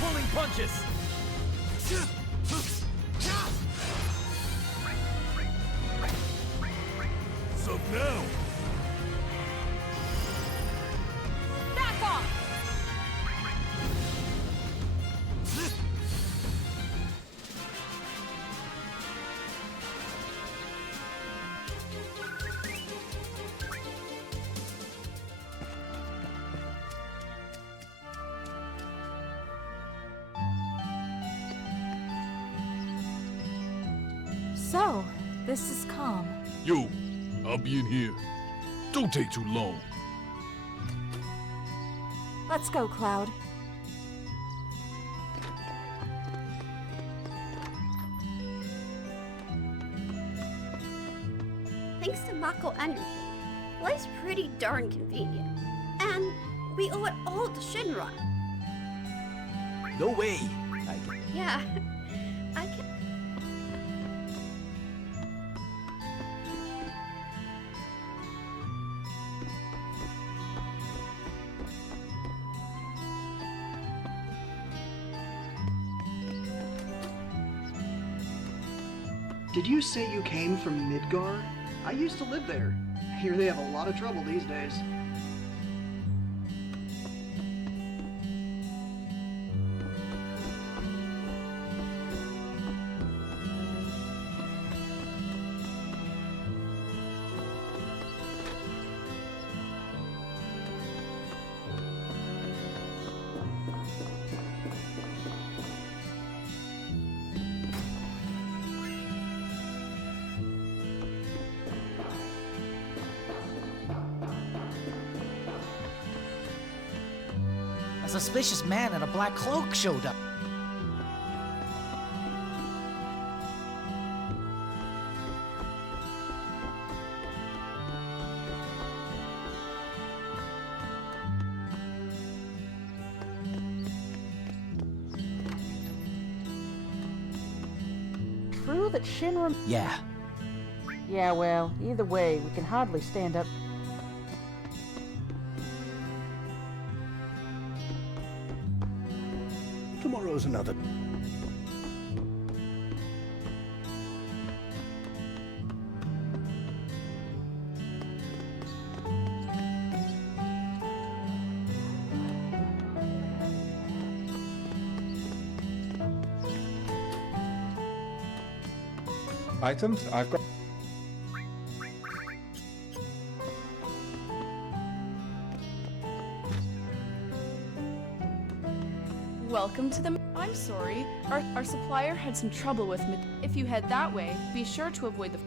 pulling punches! What's up now? Back off! So, this is Kalm. Yo, I'll be in here. Don't take too long. Let's go, Cloud. Thanks to Mako Energy, life's pretty darn convenient. And we owe it all to Shinra. No way! Yeah, I can... Did you say you came from Midgar? I used to live there. Here they have a lot of trouble these days. A suspicious man in a black cloak showed up. True that Shinra... Yeah. Yeah, well, either way, we can hardly stand up. Tomorrow's another. Items? I've got... Welcome to the... I'm sorry. Our supplier had some trouble with me. If you head that way, be sure to avoid the...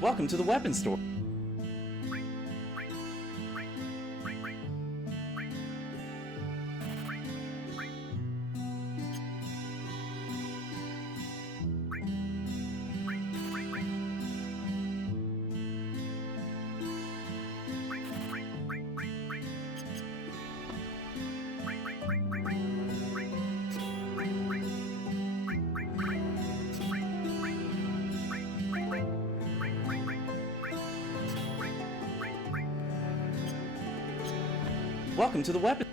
Welcome to the weapons store. Welcome to the weapon.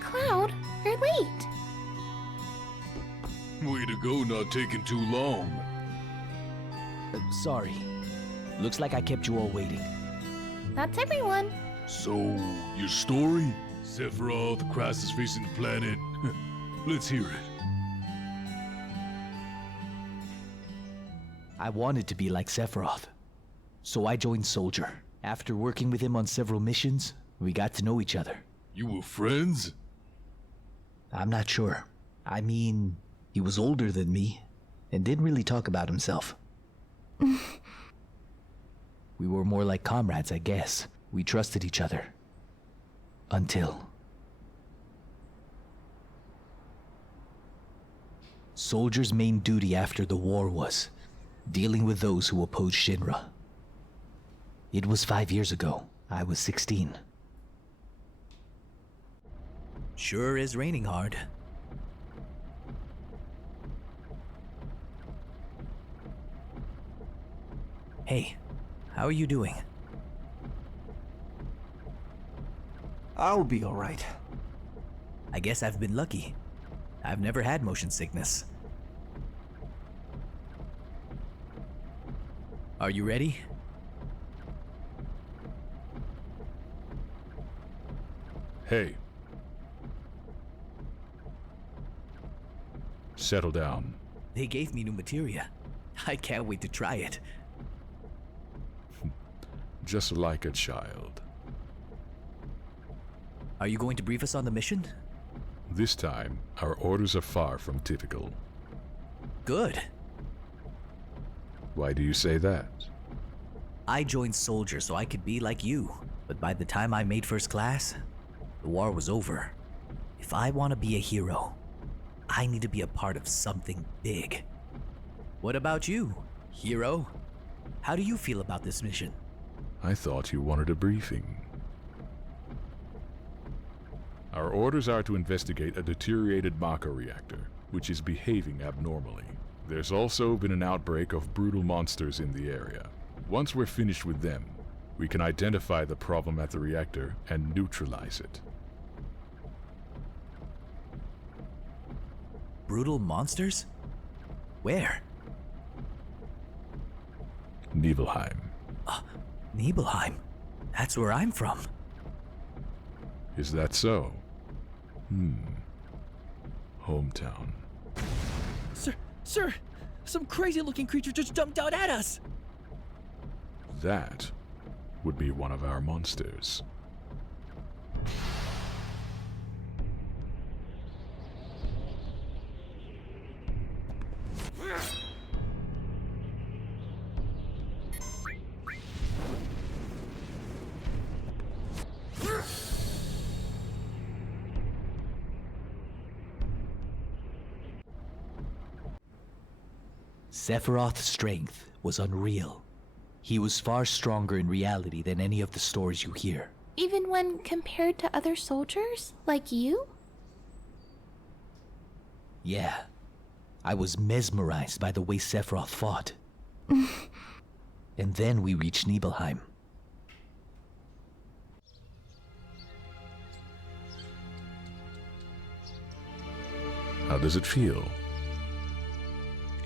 Cloud, you're late. Way to go, not taking too long. Sorry. Looks like I kept you all waiting. That's everyone. So, your story? Sephiroth, the crisis facing the planet. Let's hear it. I wanted to be like Sephiroth. So I joined Soldier. After working with him on several missions, we got to know each other. You were friends? I'm not sure. I mean, he was older than me and didn't really talk about himself. We were more like comrades, I guess. We trusted each other. Until... Soldiers' main duty after the war was dealing with those who opposed Shinra. It was 5 years ago. I was 16. Sure is raining hard. Hey, how are you doing? I'll be alright. I guess I've been lucky. I've never had motion sickness. Are you ready? Hey. Settle down. They gave me new materia. I can't wait to try it. Just like a child. Are you going to brief us on the mission? This time, our orders are far from typical. Good. Why do you say that? I joined soldier so I could be like you. But by the time I made first class, the war was over. If I want to be a hero, I need to be a part of something big. What about you, hero? How do you feel about this mission? I thought you wanted a briefing. Our orders are to investigate a deteriorated Mako reactor, which is behaving abnormally. There's also been an outbreak of brutal monsters in the area. Once we're finished with them, we can identify the problem at the reactor and neutralize it. Brutal monsters? Where? Nibelheim. Nibelheim? That's where I'm from. Is that so? Hometown. Sir! Some crazy-looking creature just jumped out at us! That would be one of our monsters. Sephiroth's strength was unreal. He was far stronger in reality than any of the stories you hear. Even when compared to other soldiers? Like you? Yeah. I was mesmerized by the way Sephiroth fought. And then we reached Nibelheim. How does it feel?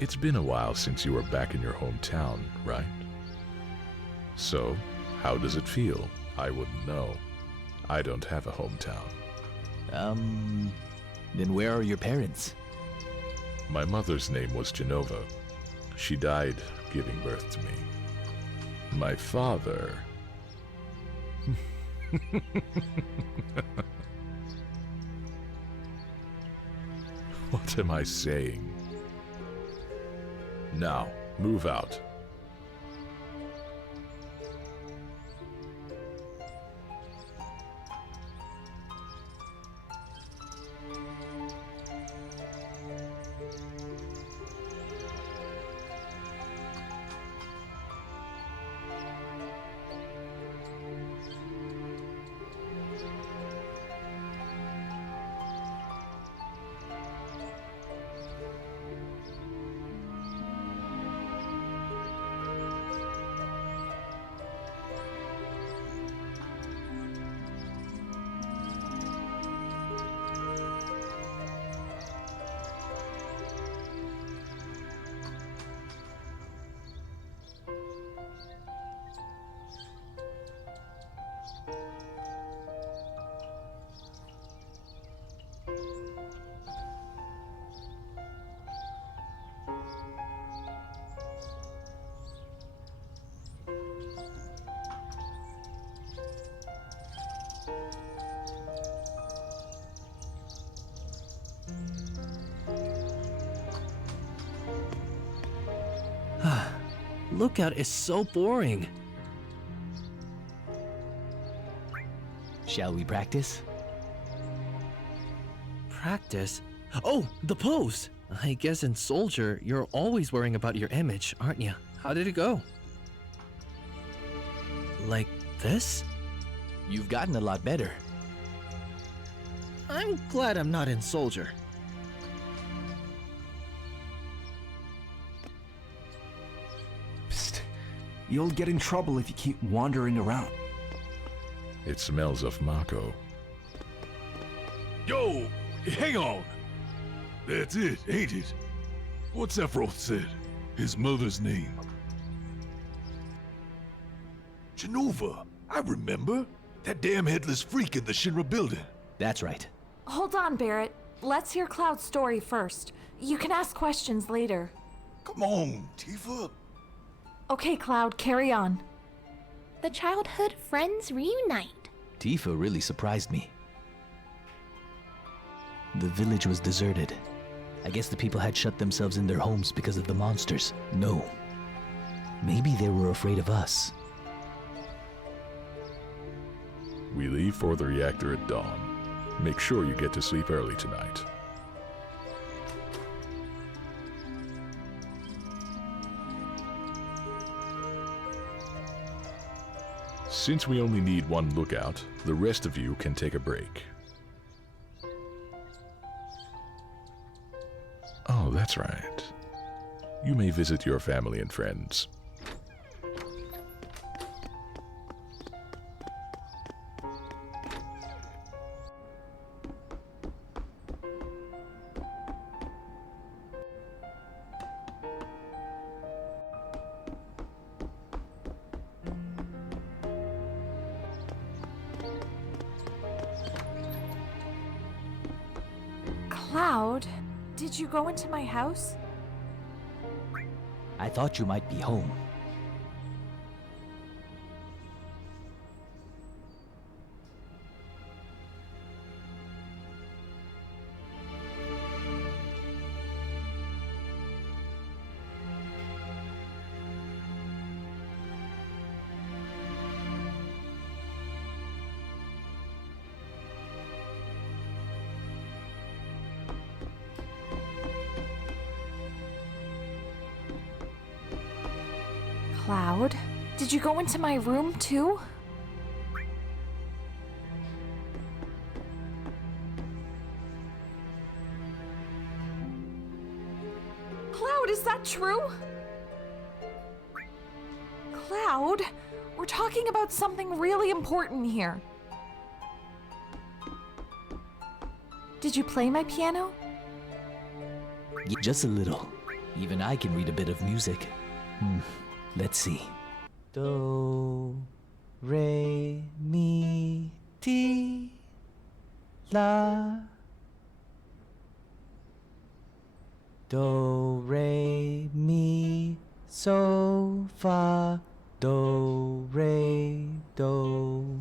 It's been a while since you were back in your hometown, right? So, how does it feel? I wouldn't know. I don't have a hometown. Then where are your parents? My mother's name was Genova. She died giving birth to me. My father... What am I saying? Now, move out. Lookout is so boring. Shall we practice? Practice? Oh, the pose! I guess in Soldier, you're always worrying about your image, aren't you? How did it go? Like this? You've gotten a lot better. I'm glad I'm not in Soldier. Psst. You'll get in trouble if you keep wandering around. It smells of Mako. Yo, hang on. That's it, ain't it? What Sephiroth said. His mother's name. Genova. I remember. That damn headless freak in the Shinra building. That's right. Hold on, Barrett. Let's hear Cloud's story first. You can ask questions later. Come on, Tifa. Okay, Cloud, carry on. The childhood friends reunite. Tifa really surprised me. The village was deserted. I guess the people had shut themselves in their homes because of the monsters. No. Maybe they were afraid of us. We leave for the reactor at dawn. Make sure you get to sleep early tonight. Since we only need one lookout, the rest of you can take a break. Oh, that's right. You may visit your family and friends. Cloud, did you go into my house? I thought you might be home. Cloud, did you go into my room too? Cloud, is that true? Cloud, we're talking about something really important here. Did you play my piano? Just a little. Even I can read a bit of music. Let's see. Do, re, mi, ti, la. Do, re, mi, so, fa, do, re, do.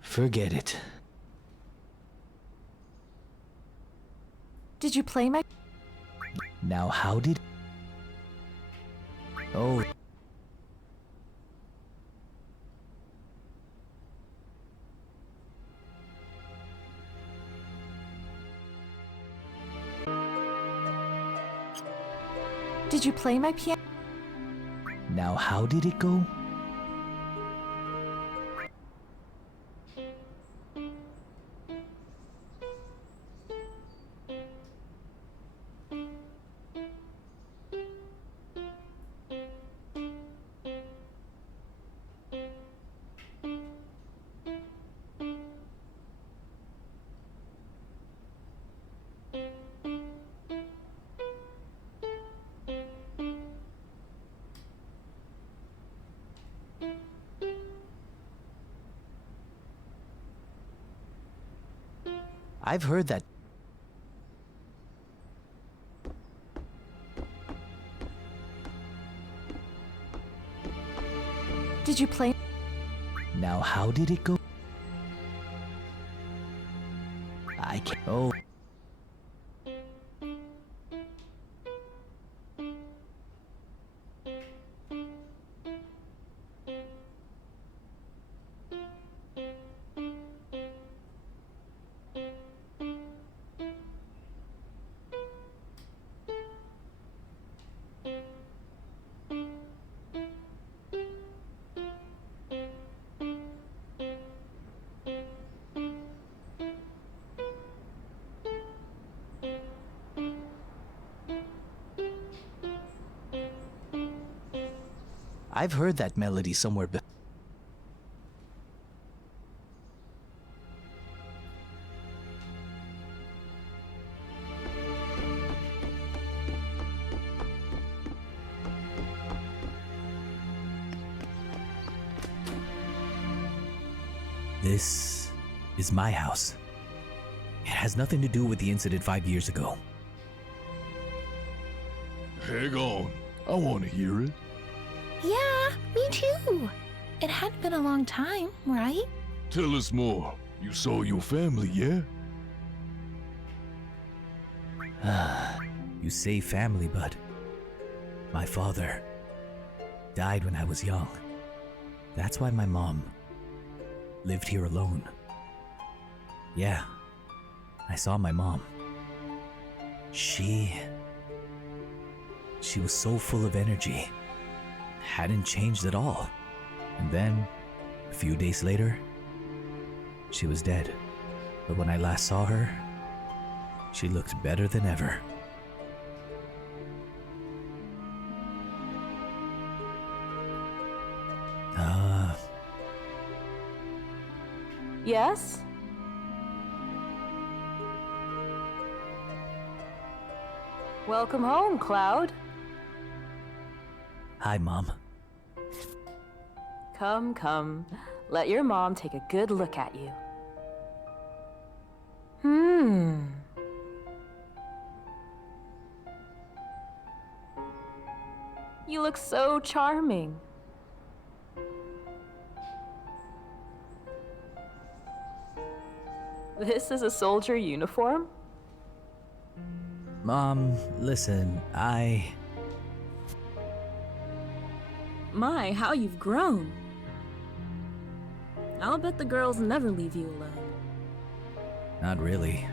Forget it. Did you play my... Now how did... Oh. Did you play my piano? Now how did it go? I've heard that. Did you play? Now how did it go? I can't. Oh. I've heard that melody somewhere before. This is my house. It has nothing to do with the incident 5 years ago. Hang on. I want to hear it. Yeah, me too. It hadn't been a long time, right? Tell us more. You saw your family, yeah? You say family, but my father died when I was young. That's why my mom lived here alone. Yeah, I saw my mom. She was so full of energy. Hadn't changed at all. And then, a few days later, she was dead. But when I last saw her, she looked better than ever. Yes? Welcome home, Cloud. Hi, Mom. Come, come. Let your mom take a good look at you. You look so charming. This is a soldier uniform? Mom, listen, My, how you've grown. I'll bet the girls never leave you alone. Not really.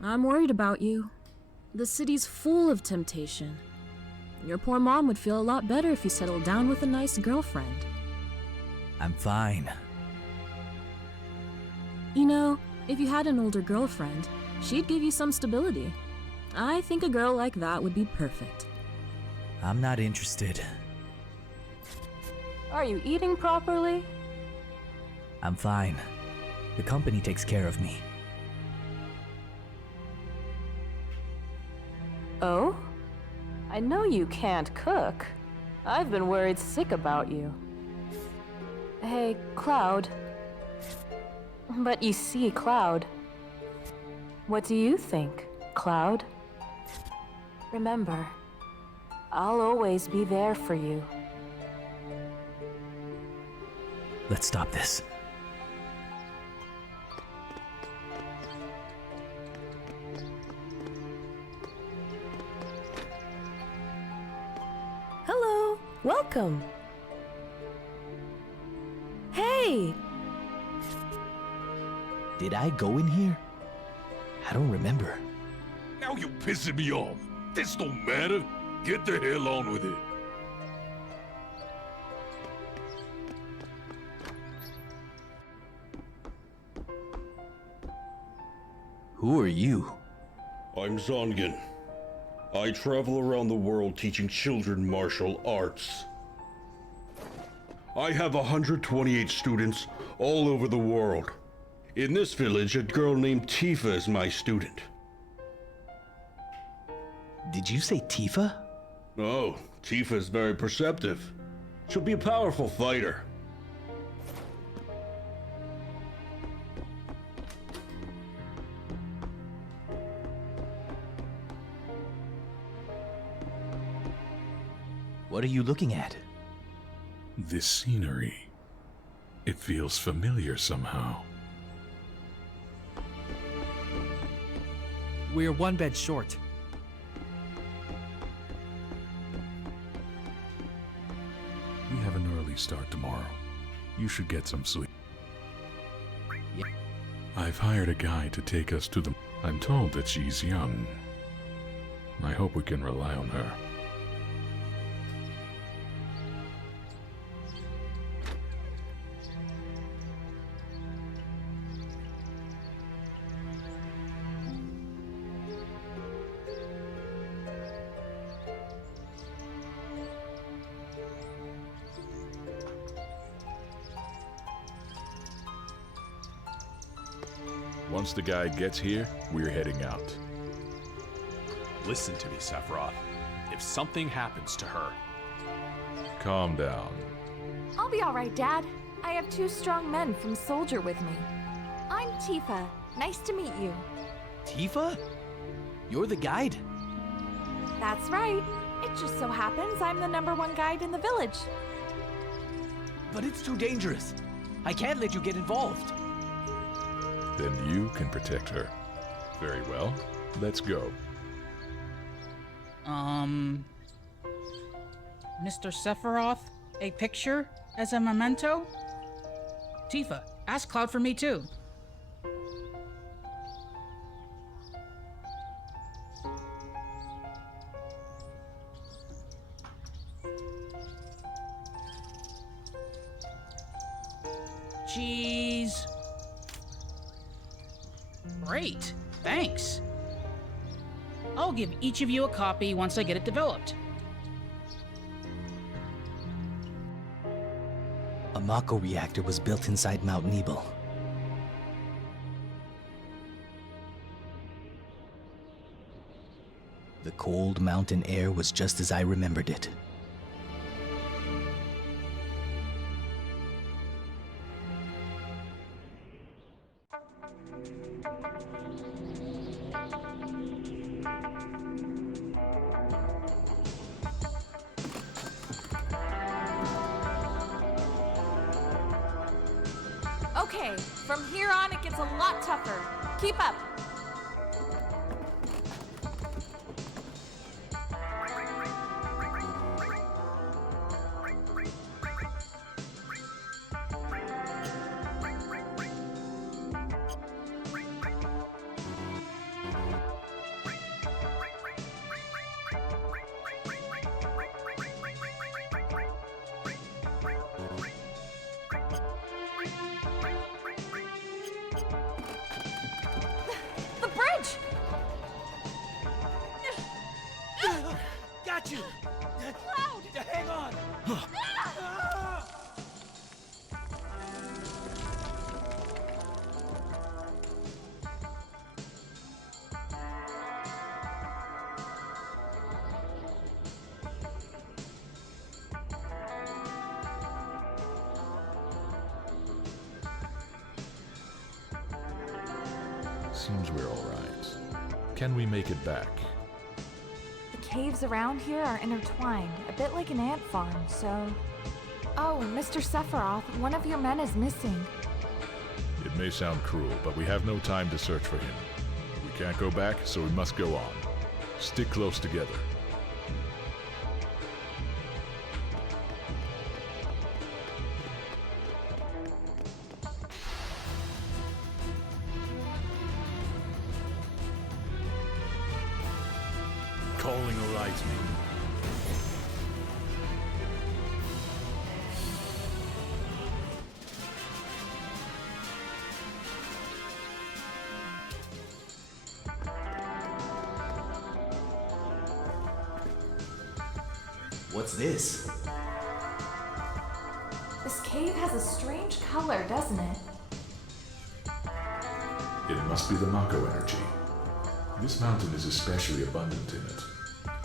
I'm worried about you. The city's full of temptation. Your poor mom would feel a lot better if you settled down with a nice girlfriend. I'm fine. You know, if you had an older girlfriend, she'd give you some stability. I think a girl like that would be perfect. I'm not interested. Are you eating properly? I'm fine. The company takes care of me. Oh? I know you can't cook. I've been worried sick about you. Hey, Cloud. But you see, Cloud. What do you think, Cloud? Remember, I'll always be there for you. Let's stop this. Hello, welcome. Hey! Did I go in here? I don't remember. Now you pissing me off. This don't matter. Get the hell on with it. Who are you? I'm Zongen. I travel around the world teaching children martial arts. I have 128 students all over the world. In this village, a girl named Tifa is my student. Did you say Tifa? Oh, Tifa is very perceptive. She'll be a powerful fighter. What are you looking at? This scenery. It feels familiar somehow. We're one bed short. We have an early start tomorrow. You should get some sleep. Yeah. I've hired a guy to take us to the... I'm told that she's young. I hope we can rely on her. Once the guide gets here, we're heading out. Listen to me, Sephiroth. If something happens to her... Calm down. I'll be alright, Dad. I have 2 strong men from Soldier with me. I'm Tifa. Nice to meet you. Tifa? You're the guide? That's right. It just so happens I'm the #1 guide in the village. But it's too dangerous. I can't let you get involved. Then you can protect her. Very well. Let's go. Mr. Sephiroth, a picture as a memento? Tifa, ask Cloud for me too. Jeez. Great, thanks. I'll give each of you a copy once I get it developed. A Mako reactor was built inside Mount Nibel. The cold mountain air was just as I remembered it. Okay, from here on it gets a lot tougher. Keep up. The bridge! Got you! Cloud! Hang on! Seems we're all right. Can we make it back? The caves around here are intertwined, a bit like an ant farm, so... Oh, Mr. Sephiroth, one of your men is missing. It may sound cruel, but we have no time to search for him. We can't go back, so we must go on. Stick close together. Calling a lightning. What's this? This cave has a strange color, doesn't it? It must be the Mako energy. This mountain is especially abundant in it.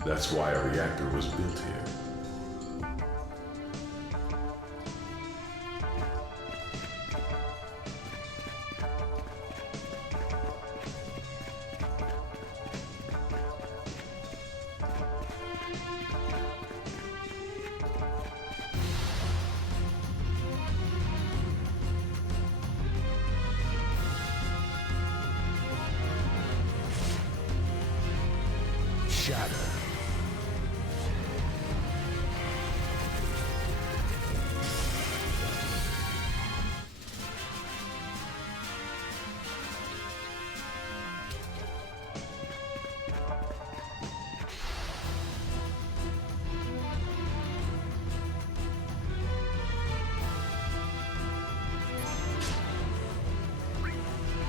That's why a reactor was built here. Shatter.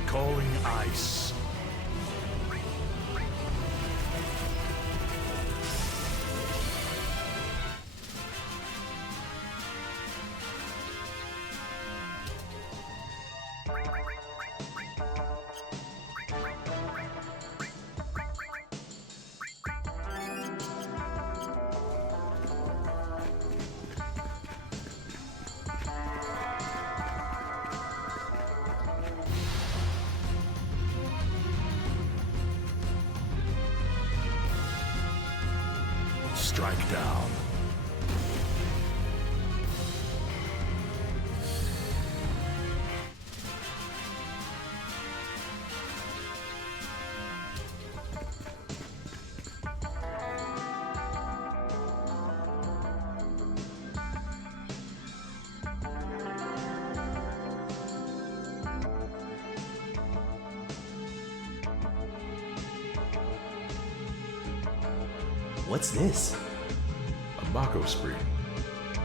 Calling ice. strike down. What's this? A Mako spring.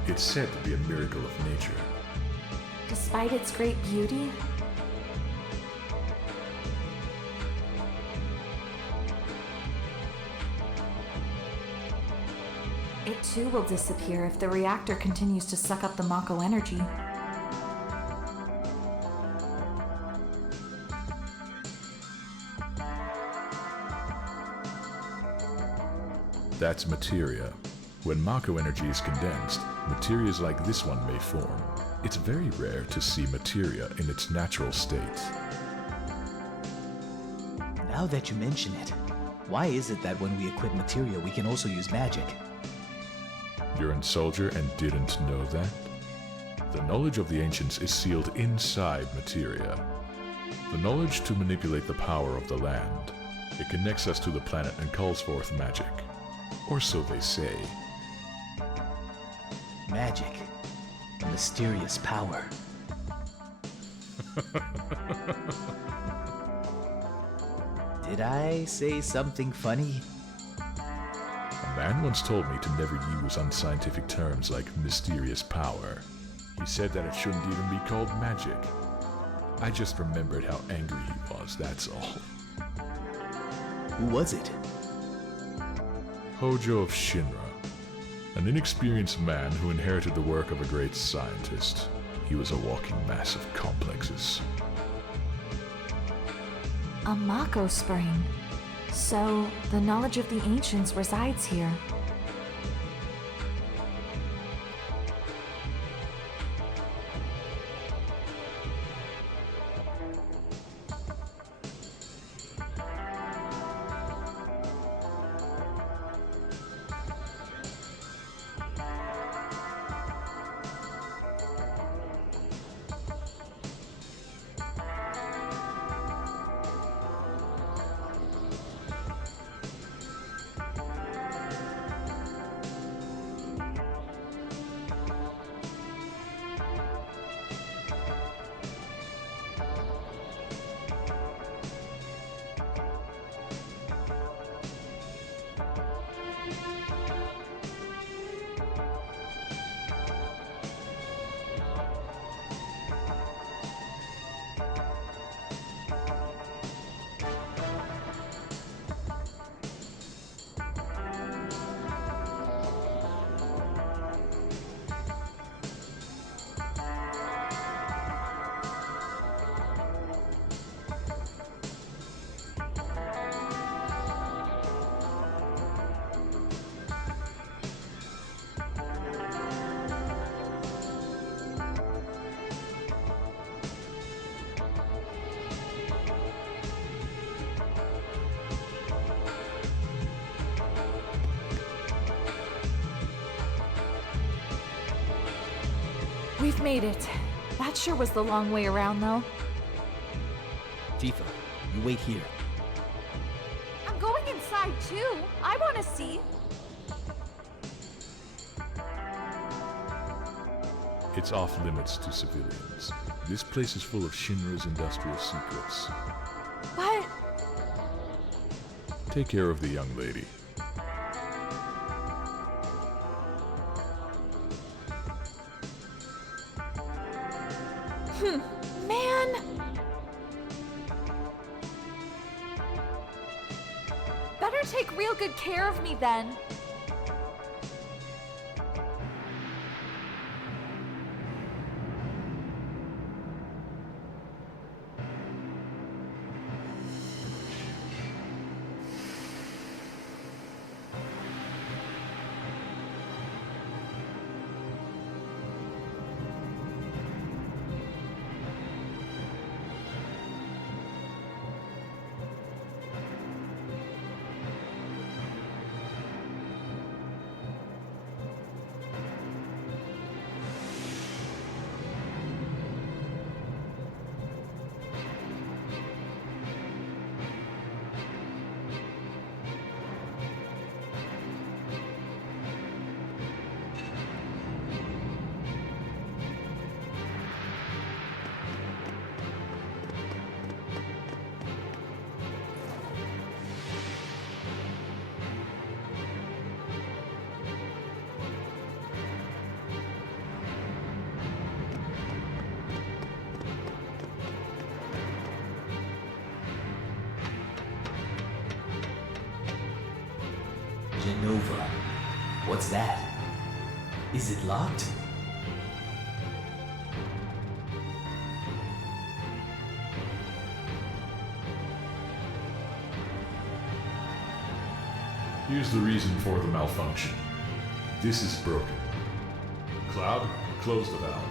It's said to be a miracle of nature. Despite its great beauty, it too will disappear if the reactor continues to suck up the Mako energy. That's materia. When Mako energy is condensed, materias like this one may form. It's very rare to see materia in its natural state. Now that you mention it, why is it that when we equip materia we can also use magic? You're a soldier and didn't know that? The knowledge of the ancients is sealed inside materia. The knowledge to manipulate the power of the land. It connects us to the planet and calls forth magic. Or so they say. Magic. A mysterious power. Did I say something funny? A man once told me to never use unscientific terms like mysterious power. He said that it shouldn't even be called magic. I just remembered how angry he was, that's all. Who was it? Hojo of Shinra, an inexperienced man who inherited the work of a great scientist. He was a walking mass of complexes. A Mako spring. So, the knowledge of the ancients resides here. We've made it. That sure was the long way around, though. Tifa, you wait here. I'm going inside too. I want to see. It's off limits to civilians. This place is full of Shinra's industrial secrets. But Take care of the young lady. man. Better take real good care of me then. Nova. What's that? Is it locked? Here's the reason for the malfunction. This is broken. Cloud, close the valve.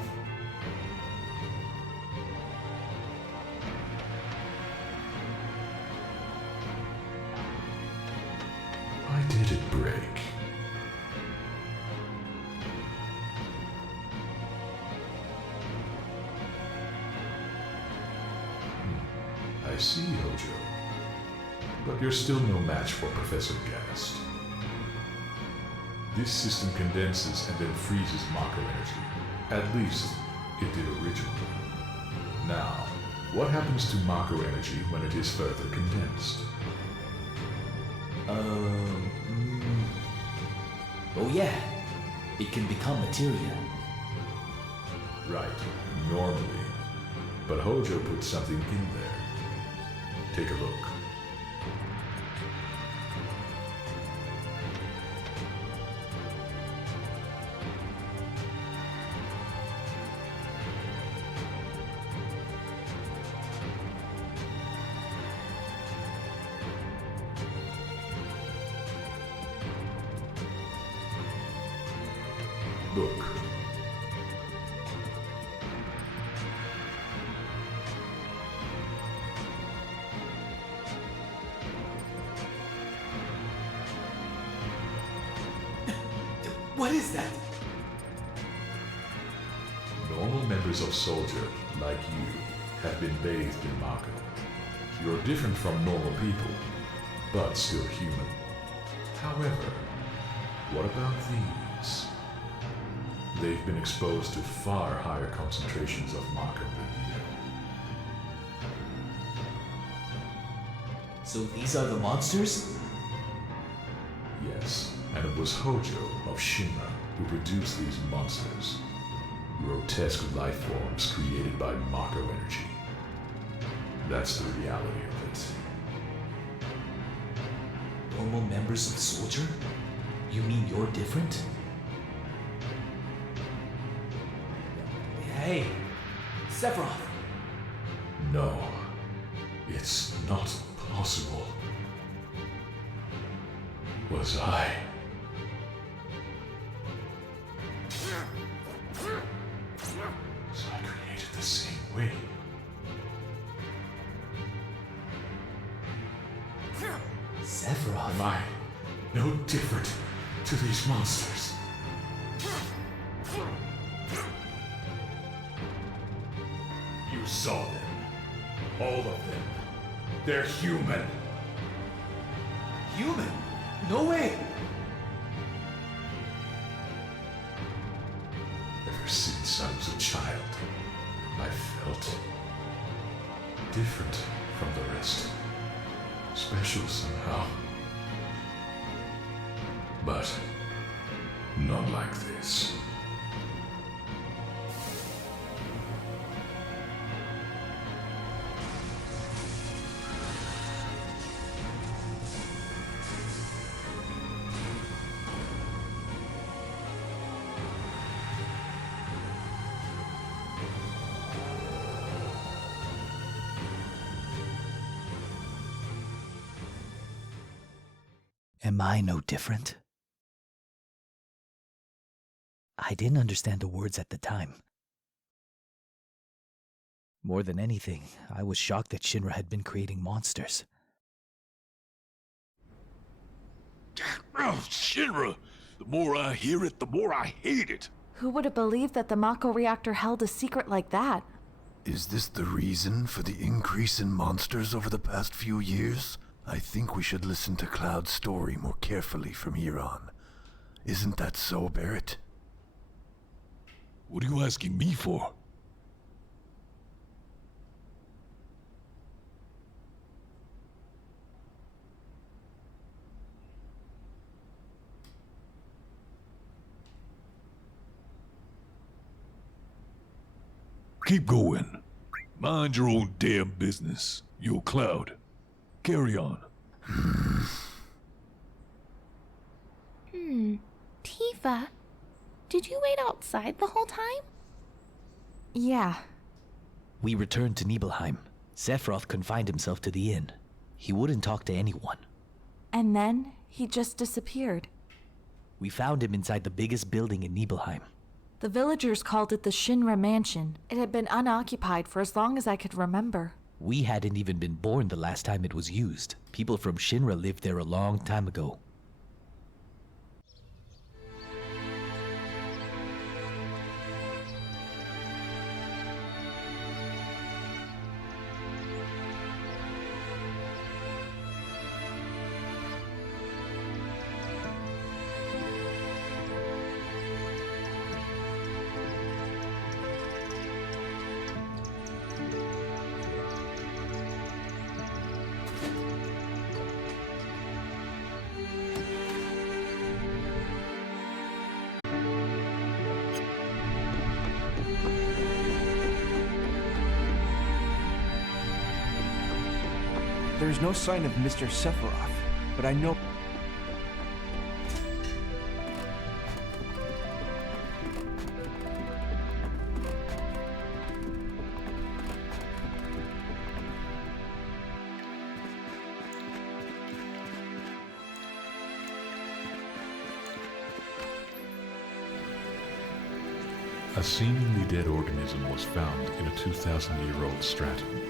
Why did it break? I see, Hojo. But you're still no match for Professor Gast. This system condenses and then freezes Mako energy. At least, it did originally. Now, what happens to Mako energy when it is further condensed? Oh yeah, it can become materia. Right, normally. But Hojo put something in there. Take a look. Look. What is that? Normal members of Soldier, like you, have been bathed in Mako. You're different from normal people, but still human. However, what about these? They've been exposed to far higher concentrations of Mako than you. So these are the monsters? Yes, and it was Hojo of Shinra who produced these monsters. Grotesque life forms created by Mako energy. That's the reality of it. Normal members of Soldier? You mean you're different? Hey, Sephiroth! No, it's not possible. Was I? Was I created the same way? Sephiroth? Am I no different to these monsters? You saw them. All of them. They're human. Human? No way! Ever since I was a child, I felt different from the rest. Special somehow. But not like this. Am I no different? I didn't understand the words at the time. More than anything, I was shocked that Shinra had been creating monsters. Oh, Shinra! The more I hear it, the more I hate it. Who would have believed that the Mako reactor held a secret like that? Is this the reason for the increase in monsters over the past few years? I think we should listen to Cloud's story more carefully from here on. Isn't that so, Barrett? What are you asking me for? Keep going. Mind your own damn business. Yo, Cloud. Carry on. Tifa, did you wait outside the whole time? Yeah. We returned to Nibelheim. Sephiroth confined himself to the inn. He wouldn't talk to anyone. And then he just disappeared. We found him inside the biggest building in Nibelheim. The villagers called it the Shinra Mansion. It had been unoccupied for as long as I could remember. We hadn't even been born the last time it was used. People from Shinra lived there a long time ago. There's no sign of Mr. Sephiroth, but I know... A seemingly dead organism was found in a 2,000-year-old stratum.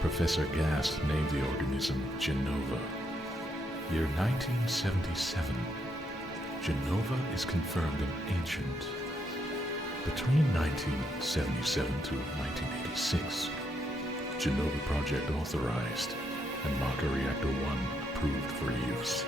Professor Gast named the organism Genova. Year 1977. Genova is confirmed an ancient. Between 1977 to 1986, Genova Project authorized and Maka Reactor 1 approved for use.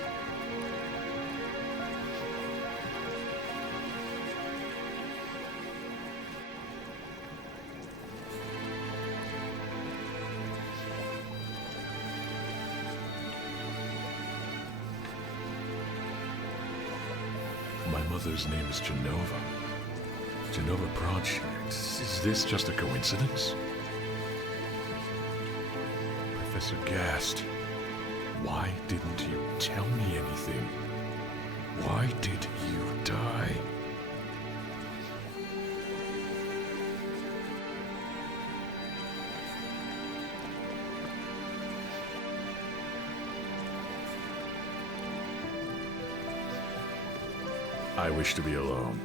My mother's name is Genova. Genova Project. Is this just a coincidence? Professor Gast, why didn't you tell me anything? Why did you die? I wish to be alone.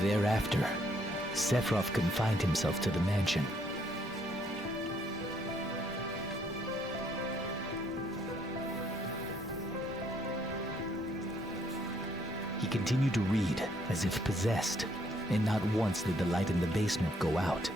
Thereafter, Sephiroth confined himself to the mansion. He continued to read, as if possessed, and not once did the light in the basement go out.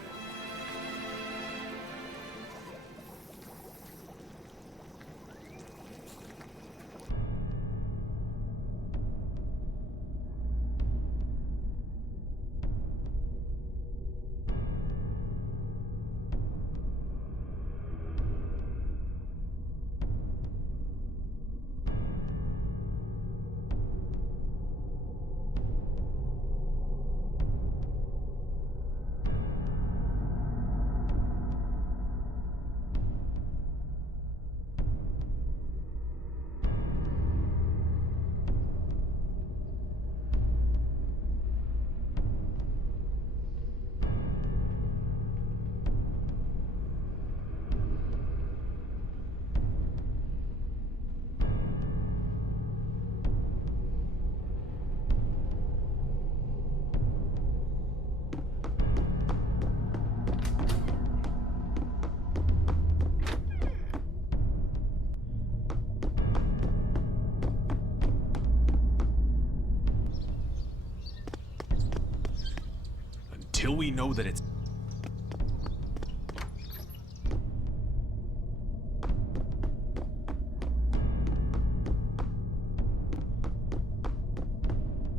Until we know that it's...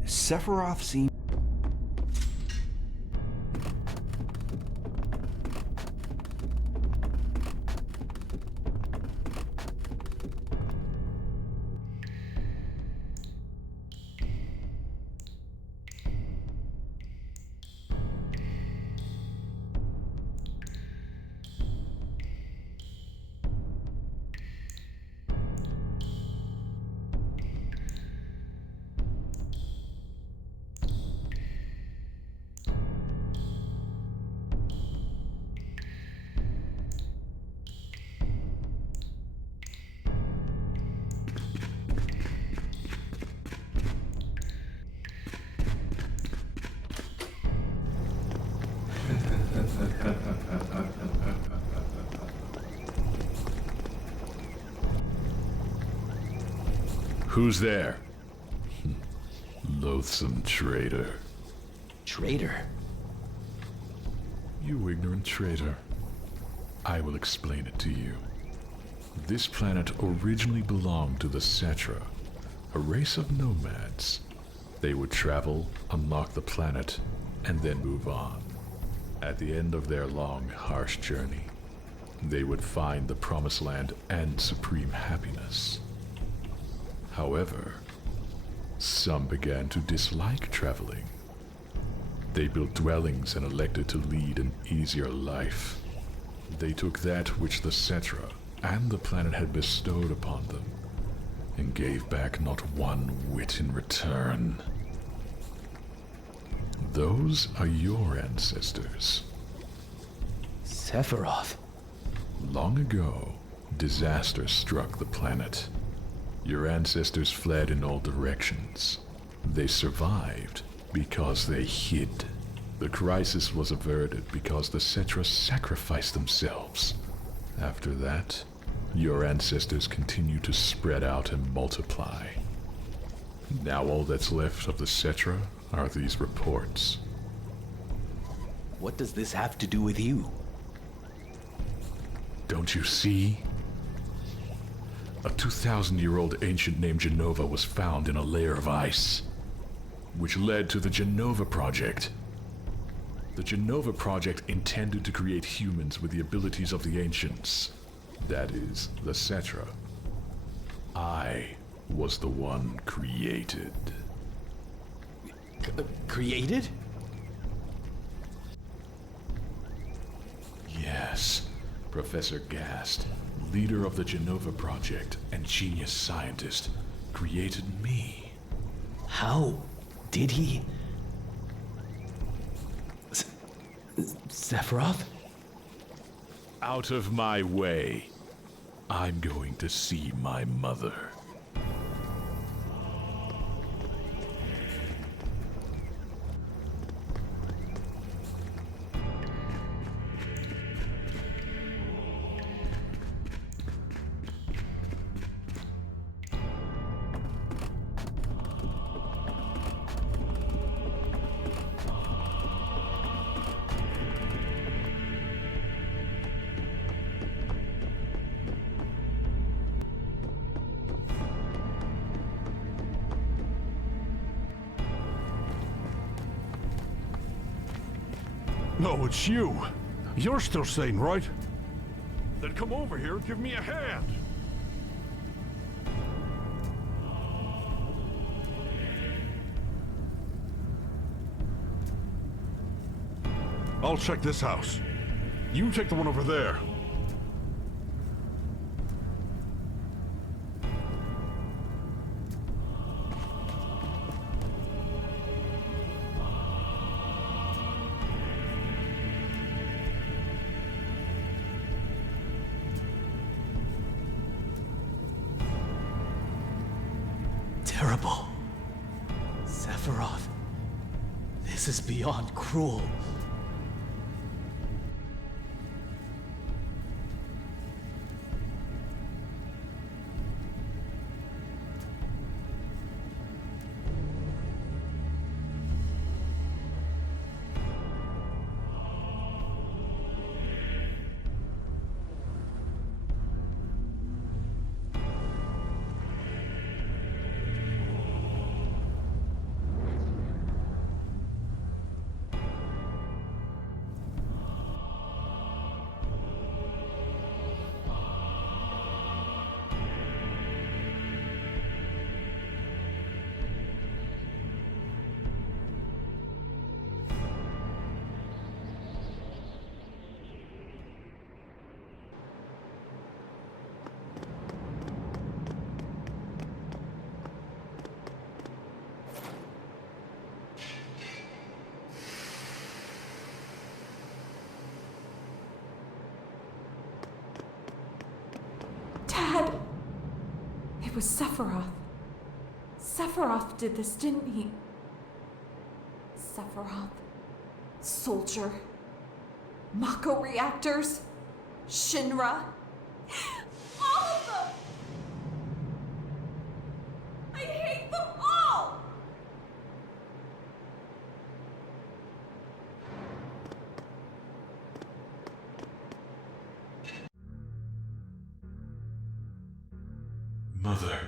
Sephiroth seems... Who's there? Loathsome traitor. Traitor? You ignorant traitor. I will explain it to you. This planet originally belonged to the Cetra, a race of nomads. They would travel, unlock the planet, and then move on. At the end of their long, harsh journey, they would find the Promised Land and supreme happiness. However, some began to dislike traveling. They built dwellings and elected to lead an easier life. They took that which the Cetra and the planet had bestowed upon them, and gave back not one whit in return. Those are your ancestors. Sephiroth. Long ago, disaster struck the planet. Your ancestors fled in all directions. They survived because they hid. The crisis was averted because the Cetra sacrificed themselves. After that, your ancestors continue to spread out and multiply. Now all that's left of the Cetra are these reports. What does this have to do with you? Don't you see? A 2,000-year-old ancient named Genova was found in a layer of ice, which led to the Genova Project. The Genova Project intended to create humans with the abilities of the ancients. That is, the Cetra. I was the one created. Created? Yes, Professor Gast, leader of the Genova Project and genius scientist, created me. How did he? Sephiroth? Out of my way. I'm going to see my mother. No, it's you. You're still sane, right? Then come over here and give me a hand. I'll check this house. You take the one over there. Terrible. Sephiroth. This is beyond cruel. It was Sephiroth. Sephiroth did this, didn't he? Sephiroth. Soldier. Mako reactors. Shinra. All of them! I hate them all! Mother,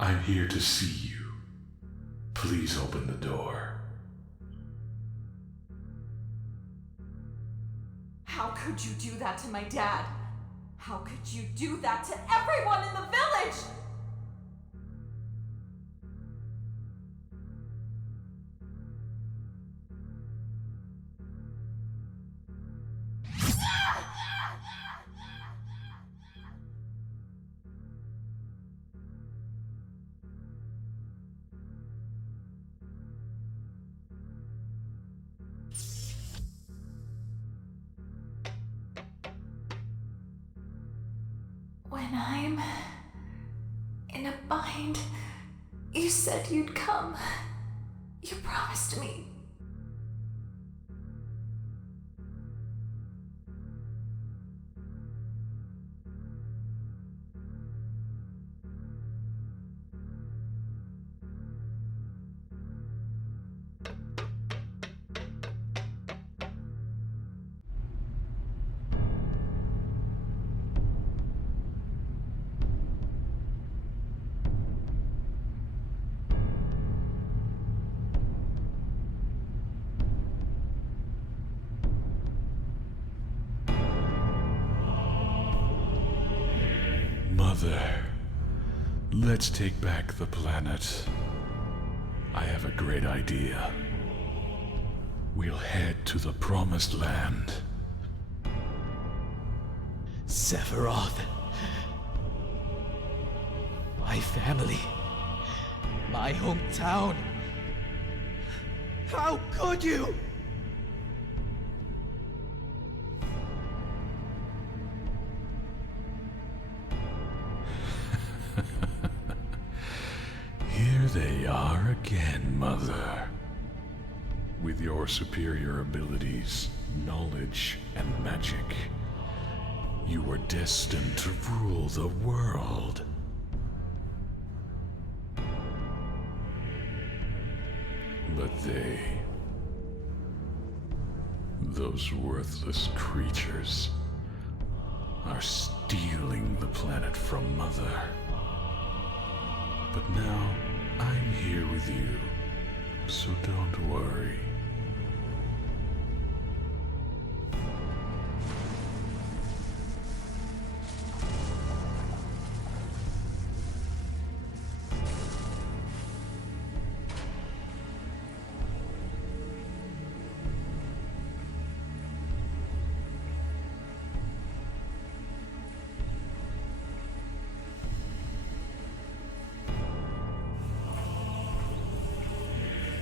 I'm here to see you. Please open the door. How could you do that to my dad? How could you do that to everyone in the village? When I'm in a bind, you said you'd come. You promised me. Mother, let's take back the planet. I have a great idea. We'll head to the Promised Land. Sephiroth. My family. My hometown. How could you? Here they are again, Mother. With your superior abilities, knowledge, and magic, you were destined to rule the world. But those worthless creatures, are stealing the planet from Mother. But now, I'm here with you, so don't worry.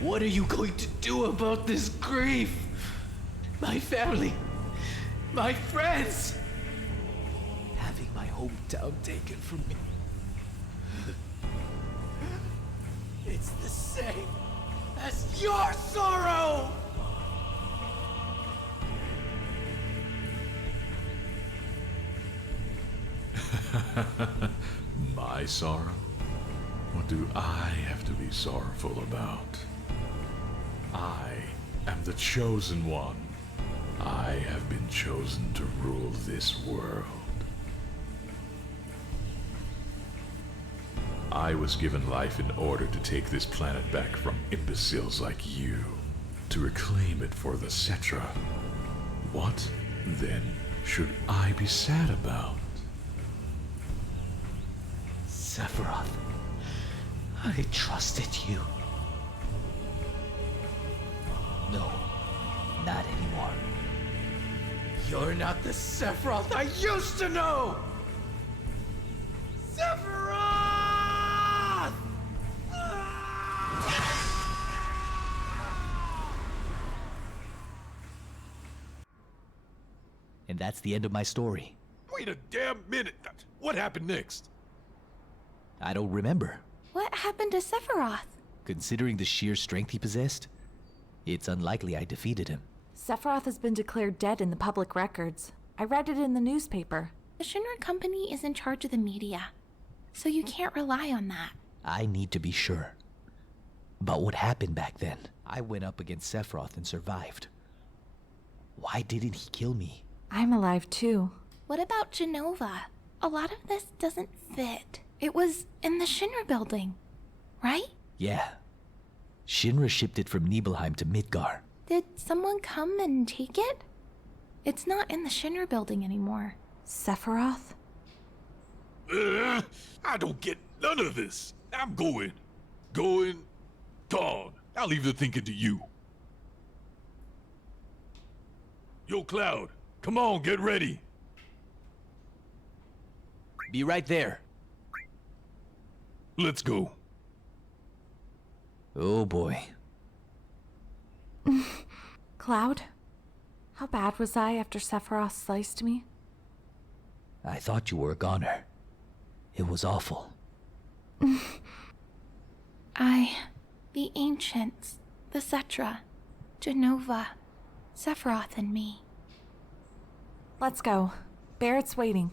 What are you going to do about this grief? My family, my friends, having my hometown taken from me. It's the same as your sorrow! My sorrow? What do I have to be sorrowful about? I am the chosen one. I have been chosen to rule this world. I was given life in order to take this planet back from imbeciles like you, to reclaim it for the Cetra. What, then, should I be sad about? Sephiroth, I trusted you. No, not anymore. You're not the Sephiroth I used to know! Sephiroth! And that's the end of my story. Wait a damn minute! What happened next? I don't remember. What happened to Sephiroth? Considering the sheer strength he possessed, it's unlikely I defeated him. Sephiroth has been declared dead in the public records. I read it in the newspaper. The Shinra Company is in charge of the media, so you can't rely on that. I need to be sure. But what happened back then? I went up against Sephiroth and survived. Why didn't he kill me? I'm alive too. What about Genova? A lot of this doesn't fit. It was in the Shinra building, right? Yeah. Shinra shipped it from Nibelheim to Midgar. Did someone come and take it? It's not in the Shinra building anymore. Sephiroth? I don't get none of this. I'm going. Gone. I'll leave the thinking to you. Yo, Cloud, come on, get ready. Be right there. Let's go. Oh boy. Cloud? How bad was I after Sephiroth sliced me? I thought you were a goner. It was awful. The Ancients, the Cetra, Genova, Sephiroth and me. Let's go. Barrett's waiting.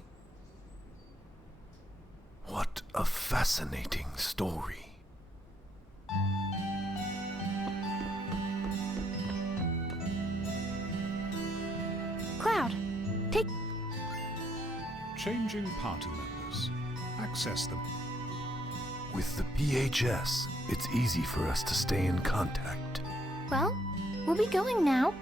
What a fascinating story. Cloud, take... Changing party members. Access them. With the PHS, it's easy for us to stay in contact. Well, we'll be going now.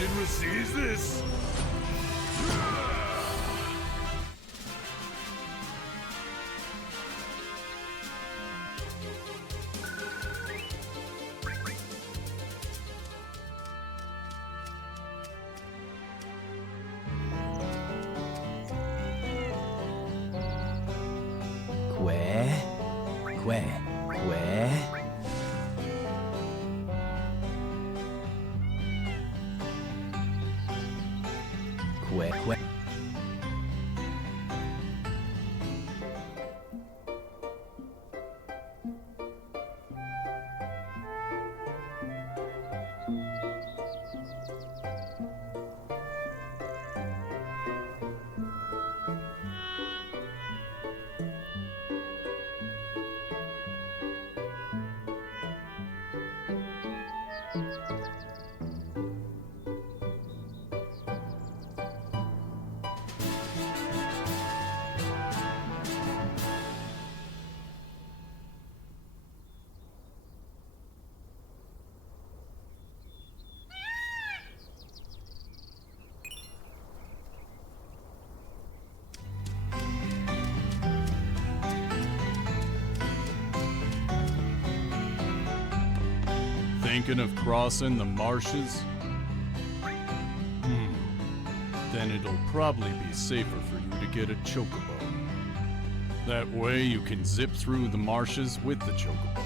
Shinra sees this. Thinking of crossing the marshes? Then it'll probably be safer for you to get a Chocobo. That way you can zip through the marshes with the Chocobo.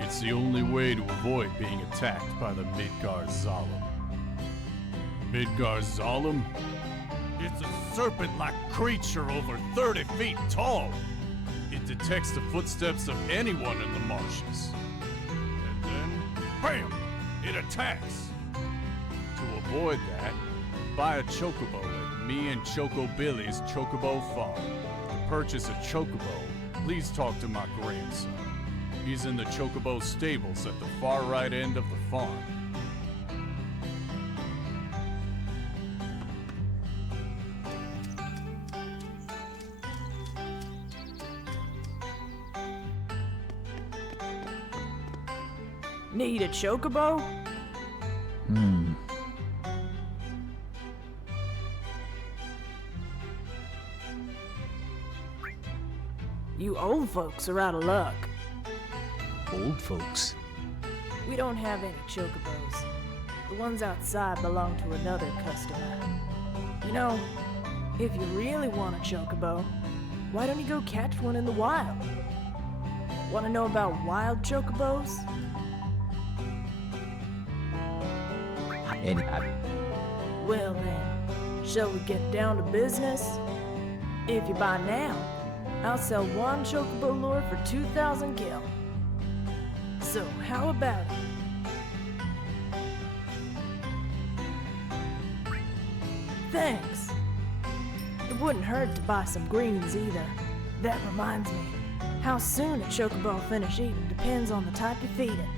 It's the only way to avoid being attacked by the Midgar Zalem. Midgar Zalem? It's a serpent-like creature over 30 feet tall. It detects the footsteps of anyone in the marshes. And then, BAM! It attacks. To avoid that, buy a Chocobo at me and Choco Billy's Chocobo Farm. To purchase a Chocobo, please talk to my grandson. He's in the Chocobo stables at the far right end of the farm. Need a Chocobo? You old folks are out of luck. Old folks? We don't have any Chocobos. The ones outside belong to another customer. You know, if you really want a Chocobo, why don't you go catch one in the wild? Want to know about wild Chocobos? Well then, shall we get down to business? If you buy now, I'll sell one Chocobo lure for 2,000 gil. So how about it? Thanks. It wouldn't hurt to buy some greens either. That reminds me, how soon a Chocobo will finish eating depends on the type you feed it.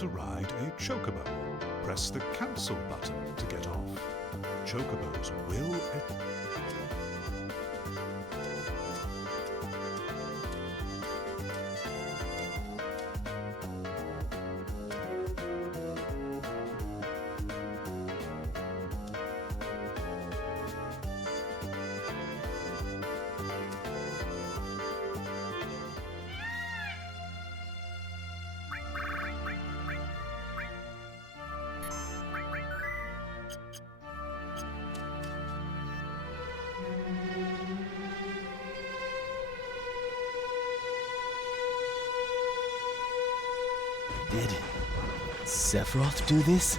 to ride a chocobo. Press the cancel button to get off. Chocobos will... Did Sephiroth do this?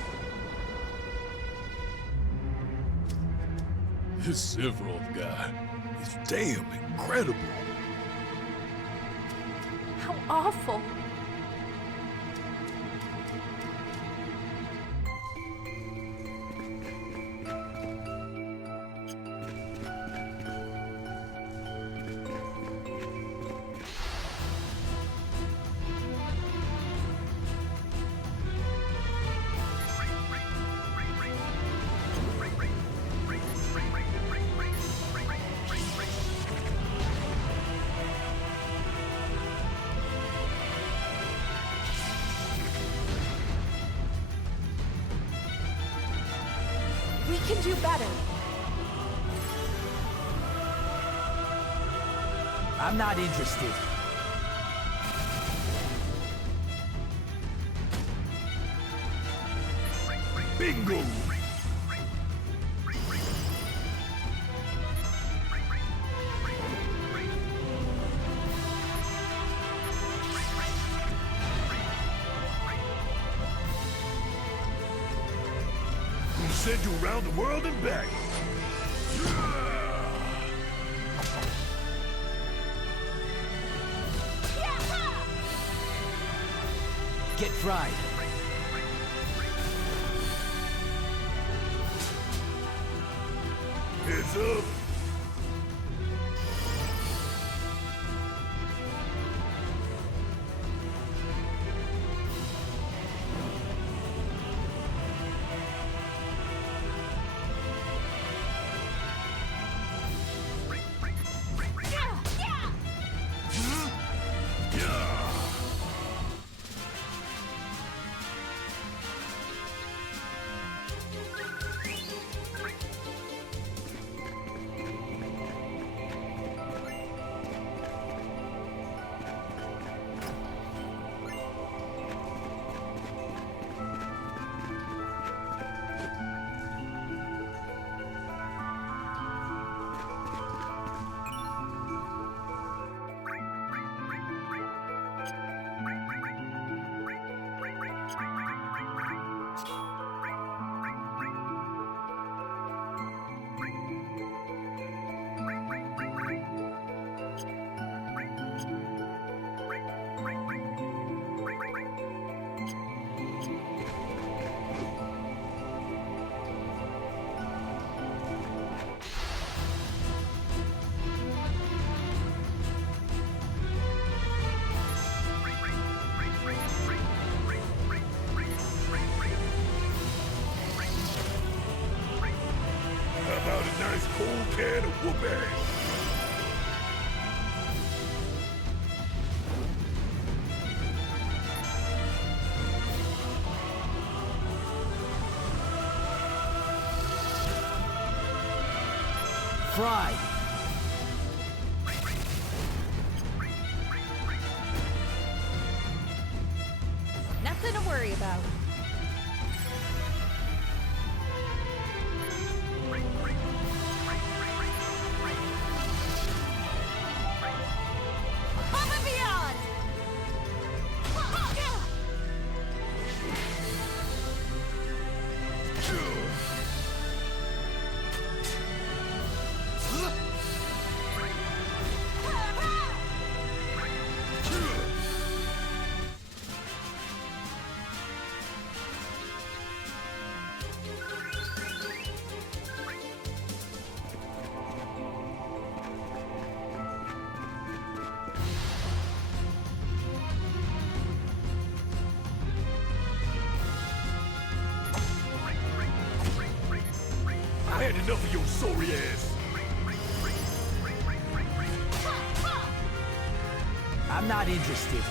This Sephiroth guy is damn incredible. How awful. We can do better. I'm not interested. Bingo! We'll send you around the world and back. Get fried. Heads up. Nice cold can of whoop ass. Fried. Nothing to worry about. had enough of your sorry ass. I'm not interested.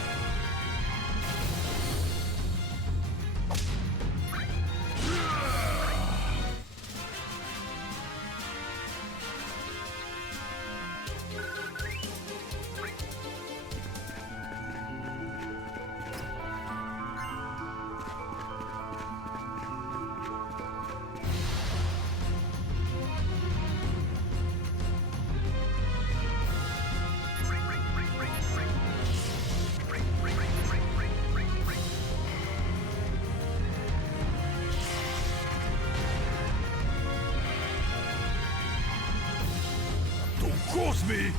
Cross me!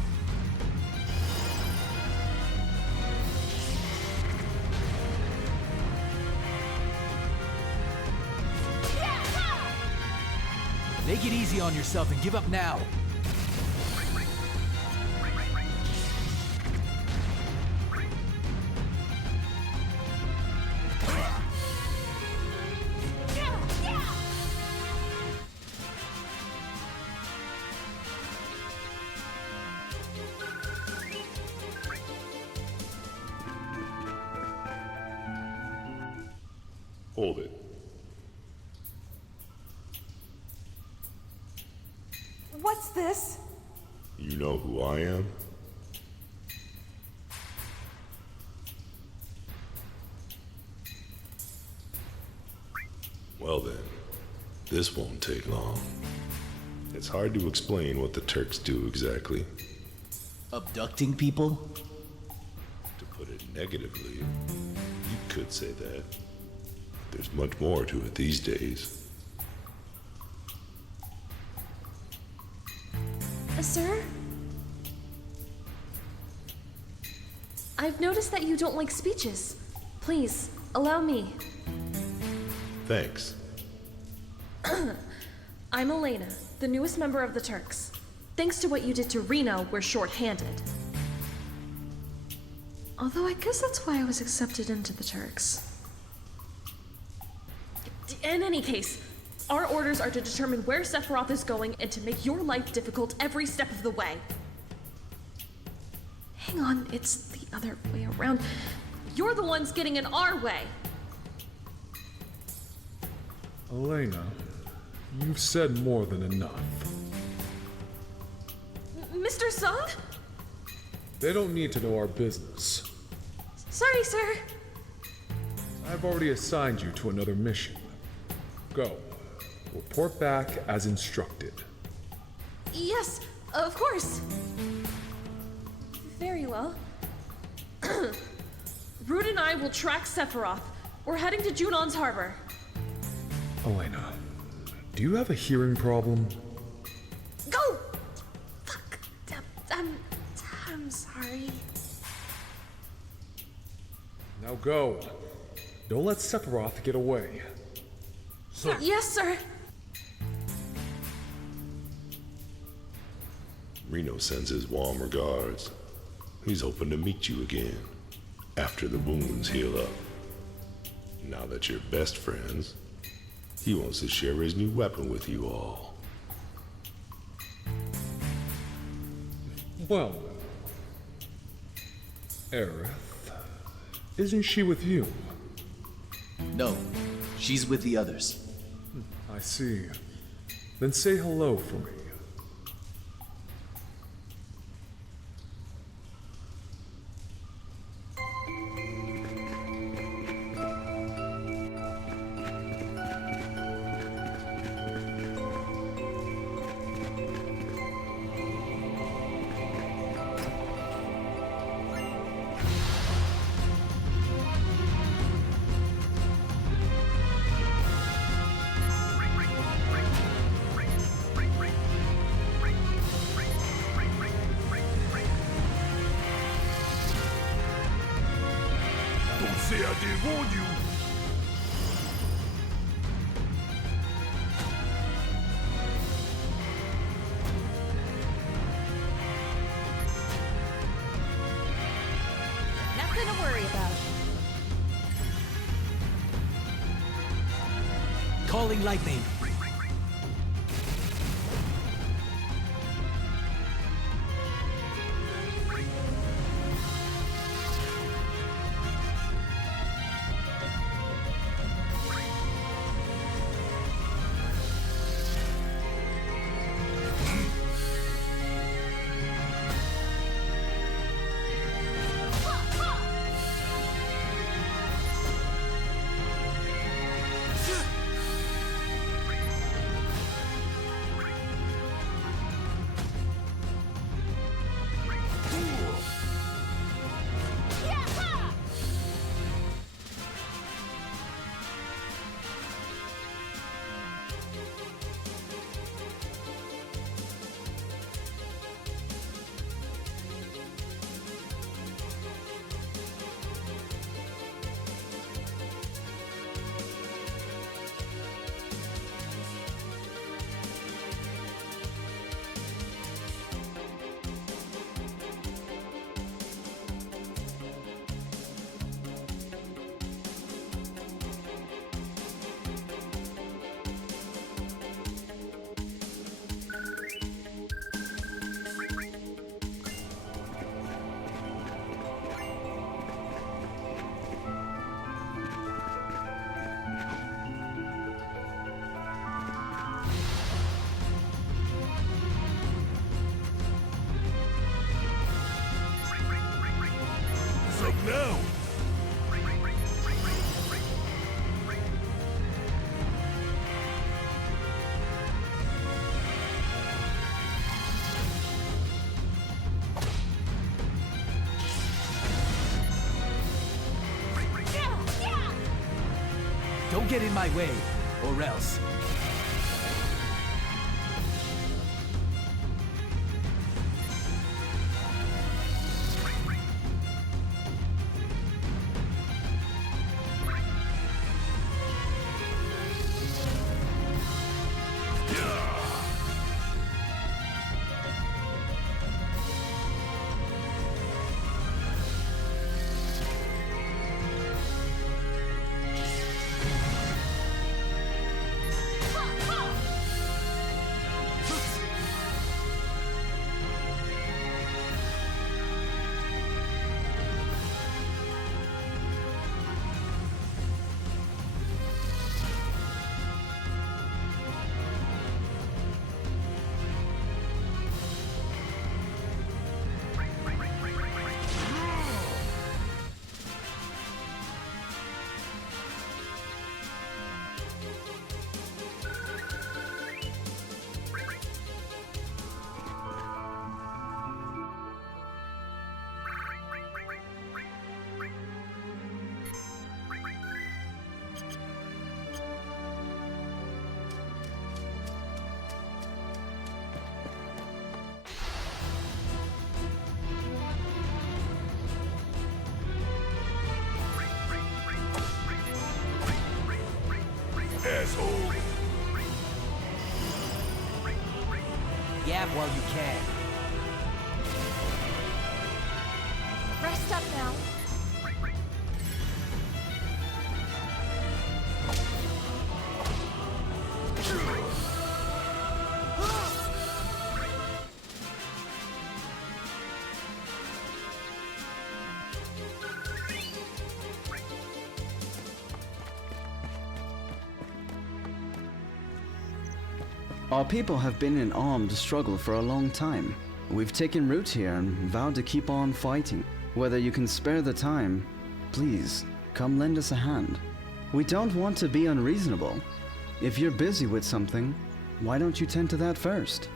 Make it easy on yourself and give up now. Hold it. What's this? You know who I am? Well then, this won't take long. It's hard to explain what the Turks do exactly. Abducting people? To put it negatively, you could say that. There's much more to it these days. Sir? I've noticed that you don't like speeches. Please, allow me. Thanks. I'm Elena, the newest member of the Turks. Thanks to what you did to Reno, we're short-handed. Although I guess that's why I was accepted into the Turks. In any case, our orders are to determine where Sephiroth is going and to make your life difficult every step of the way. Hang on, it's the other way around. You're the ones getting in our way. Elena, you've said more than enough. Mr. Sung? They don't need to know our business. Sorry, sir. I've already assigned you to another mission. Go. Report back as instructed. Yes, of course. Very well. Root and I will track Sephiroth. We're heading to Junon's harbor. Elena, do you have a hearing problem? Go! Fuck. I'm sorry. Now go. Don't let Sephiroth get away. Yes, sir. Reno sends his warm regards. He's hoping to meet you again, after the wounds heal up. Now that you're best friends, he wants to share his new weapon with you all. Well, Aerith, isn't she with you? No, she's with the others. I see. Then say hello for me. Say I did warn you. Nothing to worry about. Calling lightning. get in my way, or else. Asshole! Yab while you can. Rest up now. Our people have been in armed struggle for a long time. We've taken root here and vowed to keep on fighting. Whether you can spare the time, please, come lend us a hand. We don't want to be unreasonable. If you're busy with something, why don't you tend to that first?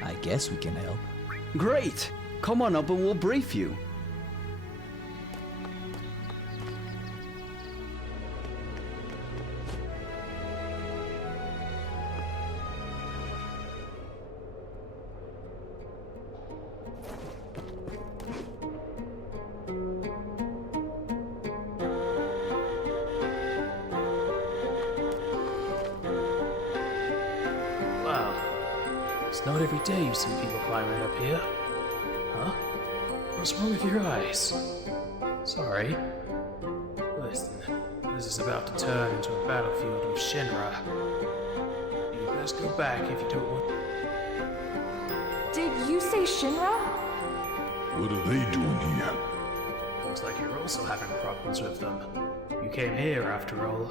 I guess we can help. Great! Come on up and we'll brief you. It's not every day you see people climbing up here. Huh? What's wrong with your eyes? Sorry. Listen, this is about to turn into a battlefield with Shinra. You best go back if you don't want... Did you say Shinra? What are they doing here? Looks like you're also having problems with them. You came here after all.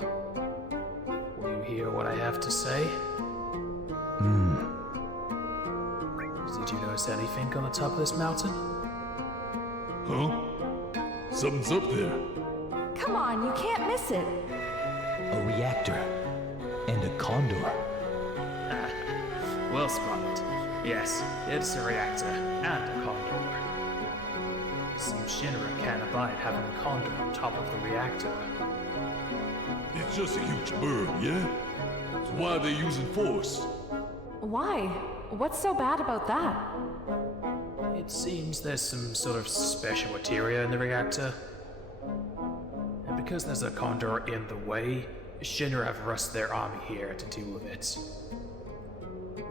Will you hear what I have to say? Did you notice anything on the top of this mountain? Huh? Something's up there. Come on, you can't miss it. A reactor. And a Condor. Well spotted. Yes, it's a reactor and a Condor. It seems Shinra can't abide having a Condor on top of the reactor. It's just a huge bird, yeah? So why are they using force? Why? What's so bad about that? It seems there's some sort of special materia in the reactor. And because there's a Condor in the way, Shinra have rushed their army here to deal with it.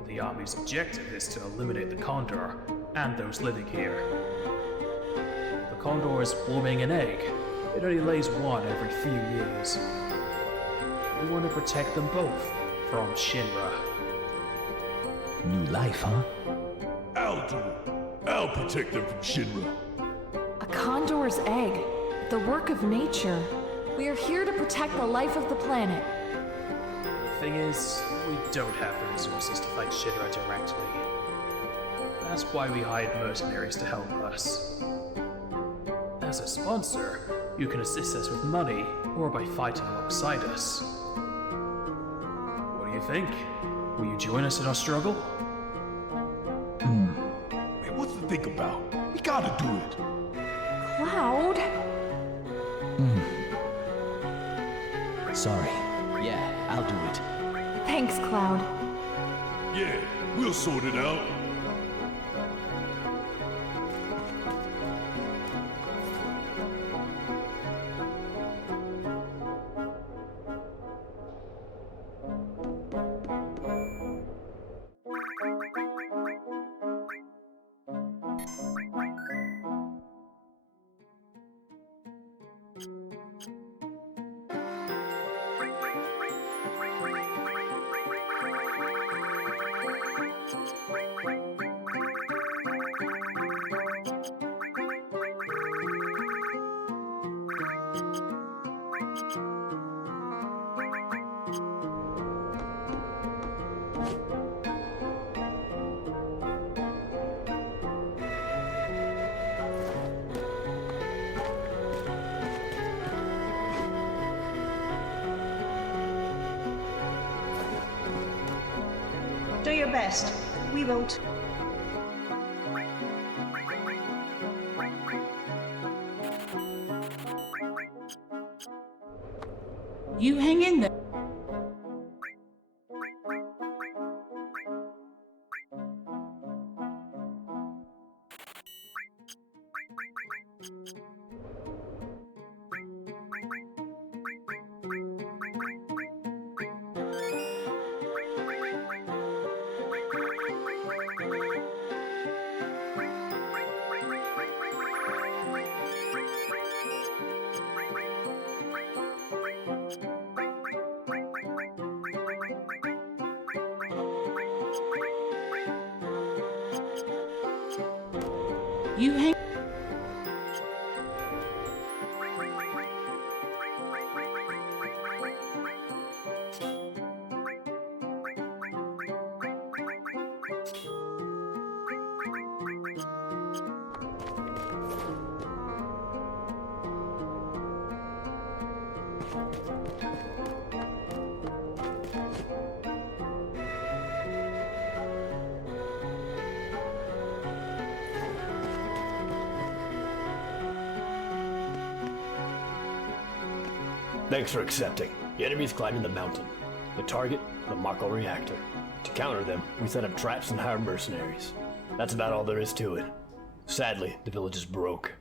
The army's objective is to eliminate the Condor and those living here. The Condor is forming an egg. It only lays one every few years. We want to protect them both from Shinra. New life, huh? I'll do it. I'll protect them from Shinra. A condor's egg. The work of nature. We are here to protect the life of the planet. The thing is, we don't have the resources to fight Shinra directly. That's why we hired mercenaries to help us. As a sponsor, you can assist us with money or by fighting alongside us. What do you think? Will you join us in our struggle? Wait, what's to think about? We gotta do it. Cloud? Sorry. Yeah, I'll do it. Thanks, Cloud. Yeah, we'll sort it out. Do your best. We won't. You hang in there. You hang. Thanks for accepting. The enemy's climbing the mountain. The target, the Mako reactor. To counter them, we set up traps and hire mercenaries. That's about all there is to it. Sadly, the village is broke.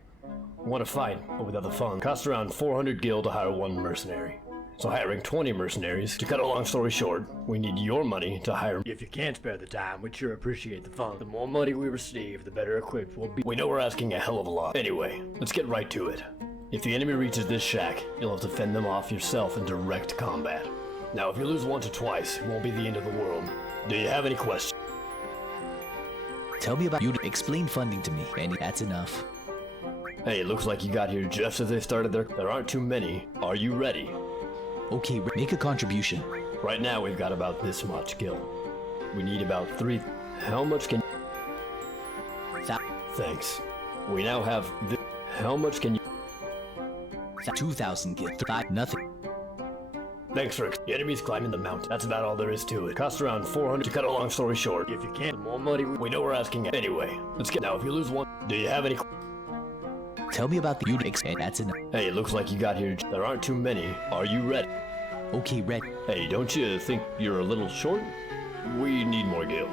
We want to fight, but without the funds. Costs around 400 gil to hire one mercenary. So hiring 20 mercenaries, to cut a long story short, we need your money to hire. If you can't spare the time, we'd sure appreciate the fund. The more money we receive, the better equipped we'll be. We know we're asking a hell of a lot. Anyway, let's get right to it. If the enemy reaches this shack, you'll have to fend them off yourself in direct combat. Now, if you lose once or twice, it won't be the end of the world. Do you have any questions? Tell me about you. Explain funding to me, and that's enough. Hey, it looks like you got here just as they started there. There aren't too many. Are you ready? Okay, make a contribution. Right now, we've got about this much gil. We need about 3. How much can... Thanks. We now have this. How much can you... 2,000 gil. Nothing. Thanks, Turks. The enemy's climbing the mountain. That's about all there is to it. Costs around 400. To cut a long story short, if you can't, the more money we know we're asking. Anyway, let's get. Now, if you lose one, do you have any? Tell me about the Unix, and that's enough. Hey, it looks like you got here. There aren't too many. Are you ready? Okay, ready. Hey, don't you think you're a little short? We need more gil.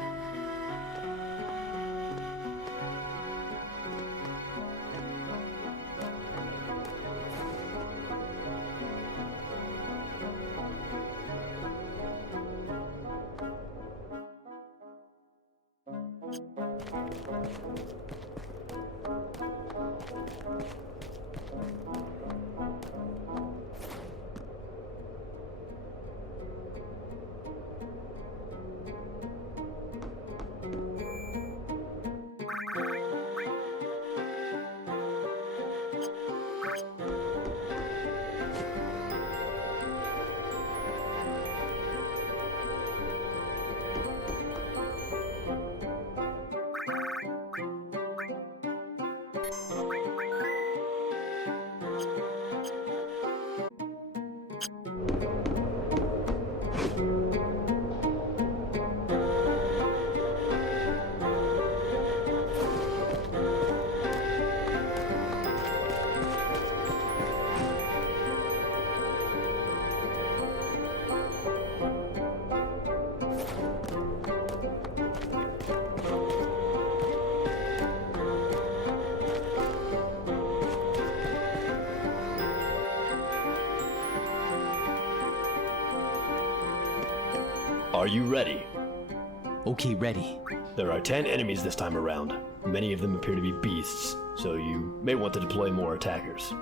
Are you ready? Okay, ready. There are 10 enemies this time around. Many of them appear to be beasts, so you may want to deploy more attackers.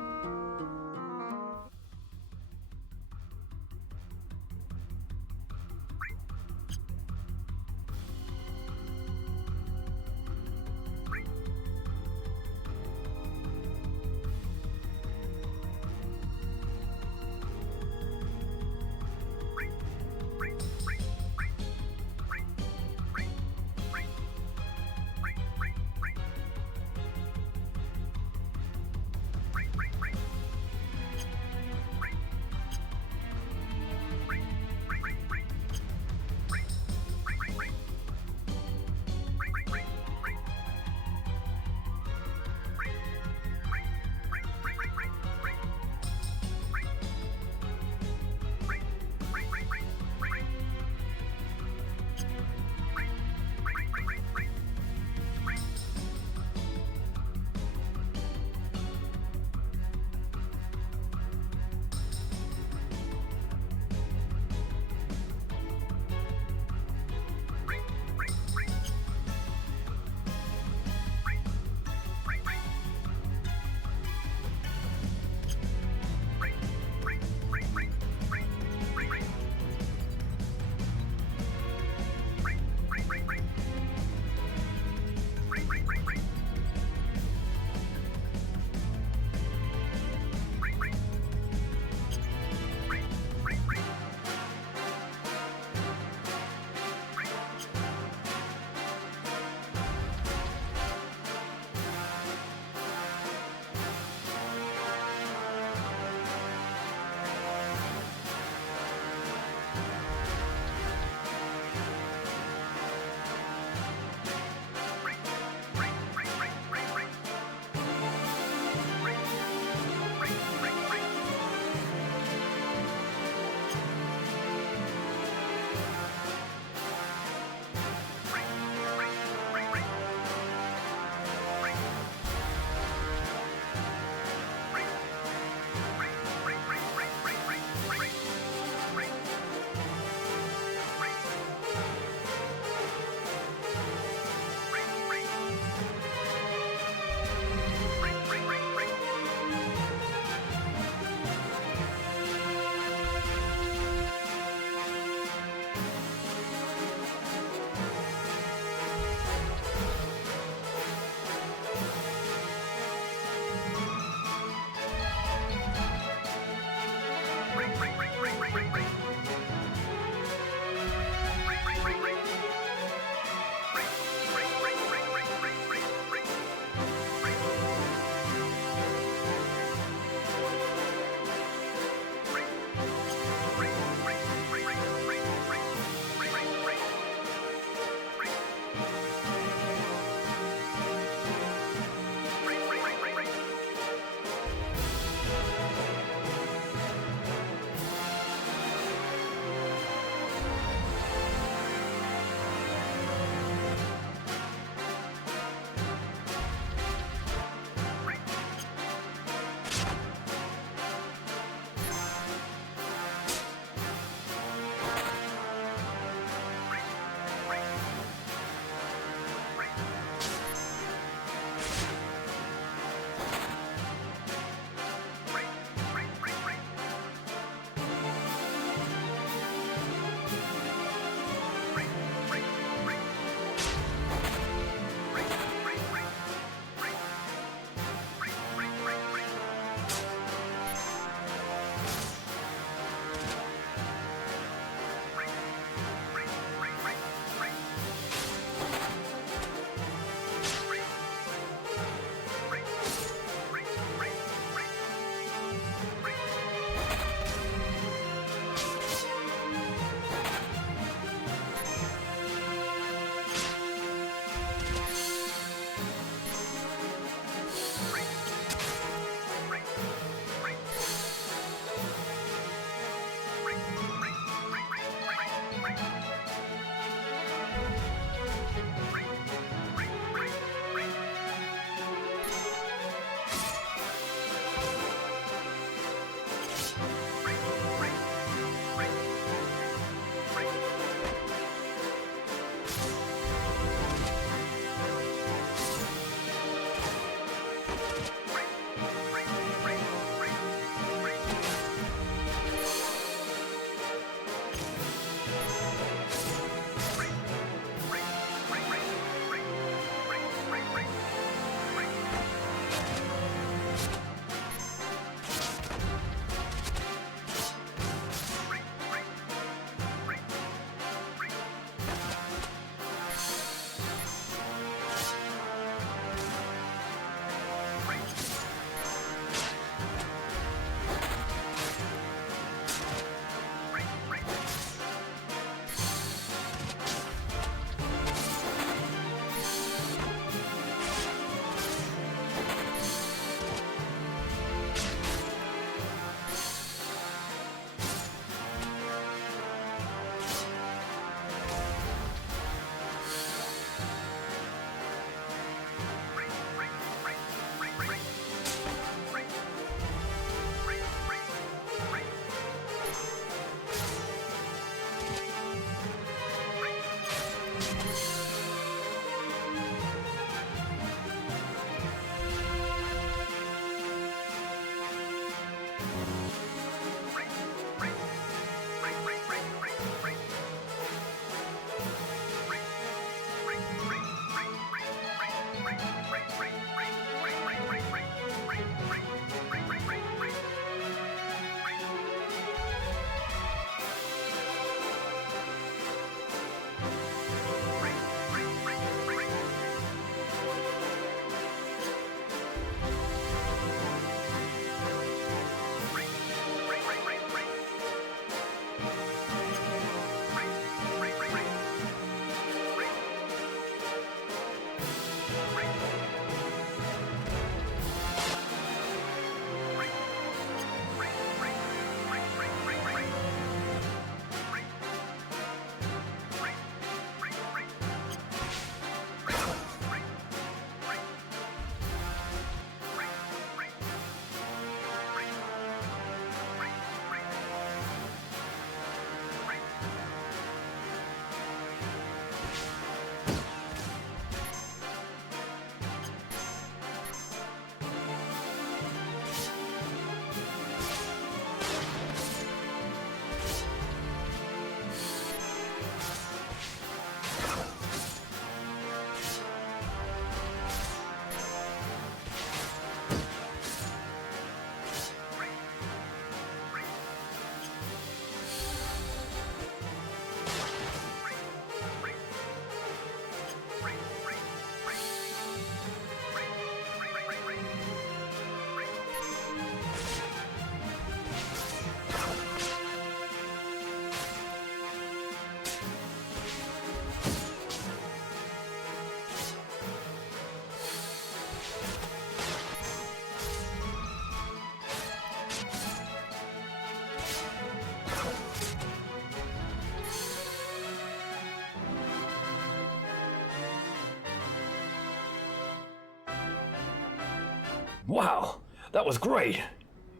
Wow, that was great!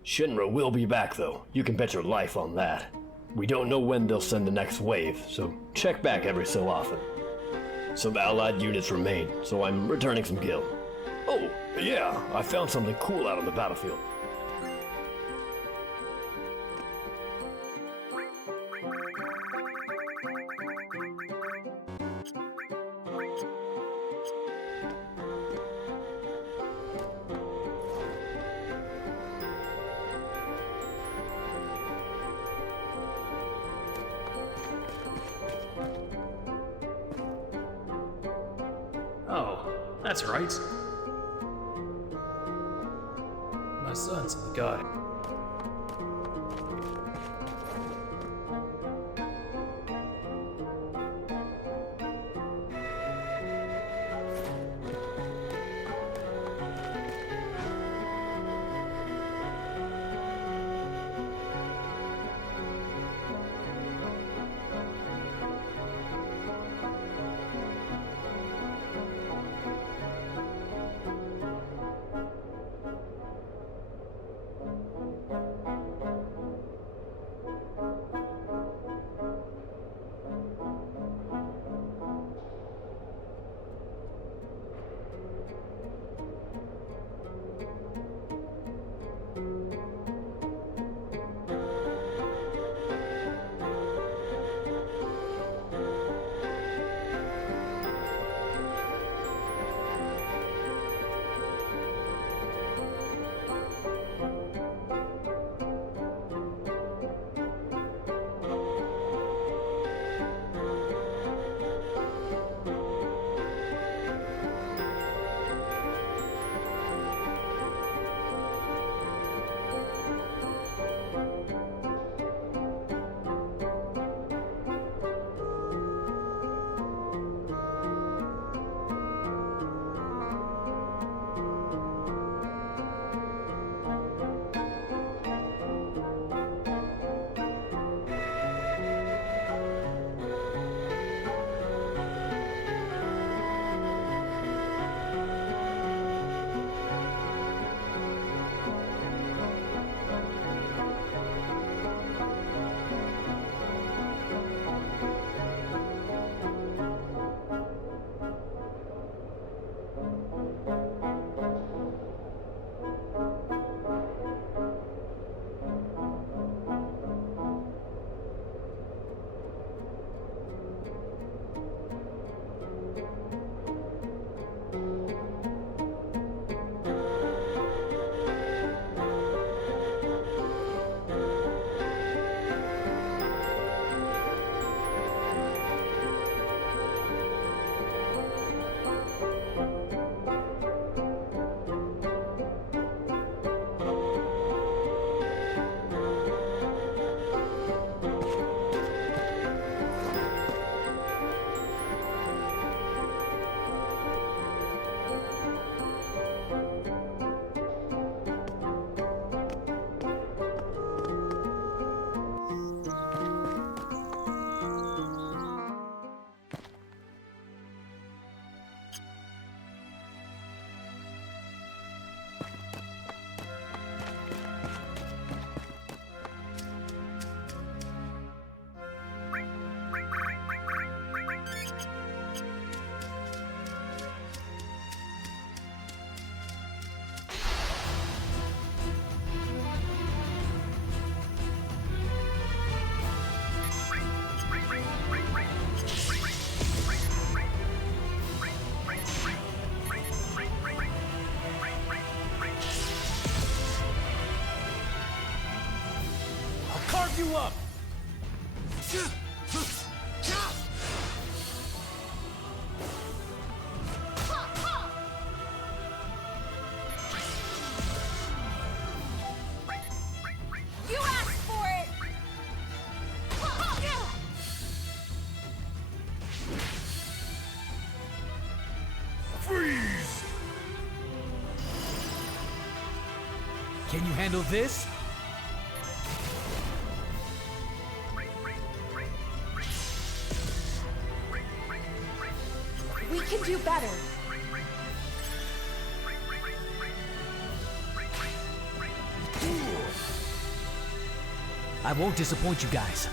Shinra will be back though, you can bet your life on that. We don't know when they'll send the next wave, so check back every so often. Some allied units remain, so I'm returning some gil. Oh, yeah, I found something cool out on the battlefield. Oh, that's right. My son's in the garden. You up! You asked for it! Freeze! Can you handle this? We can do better. I won't disappoint you guys.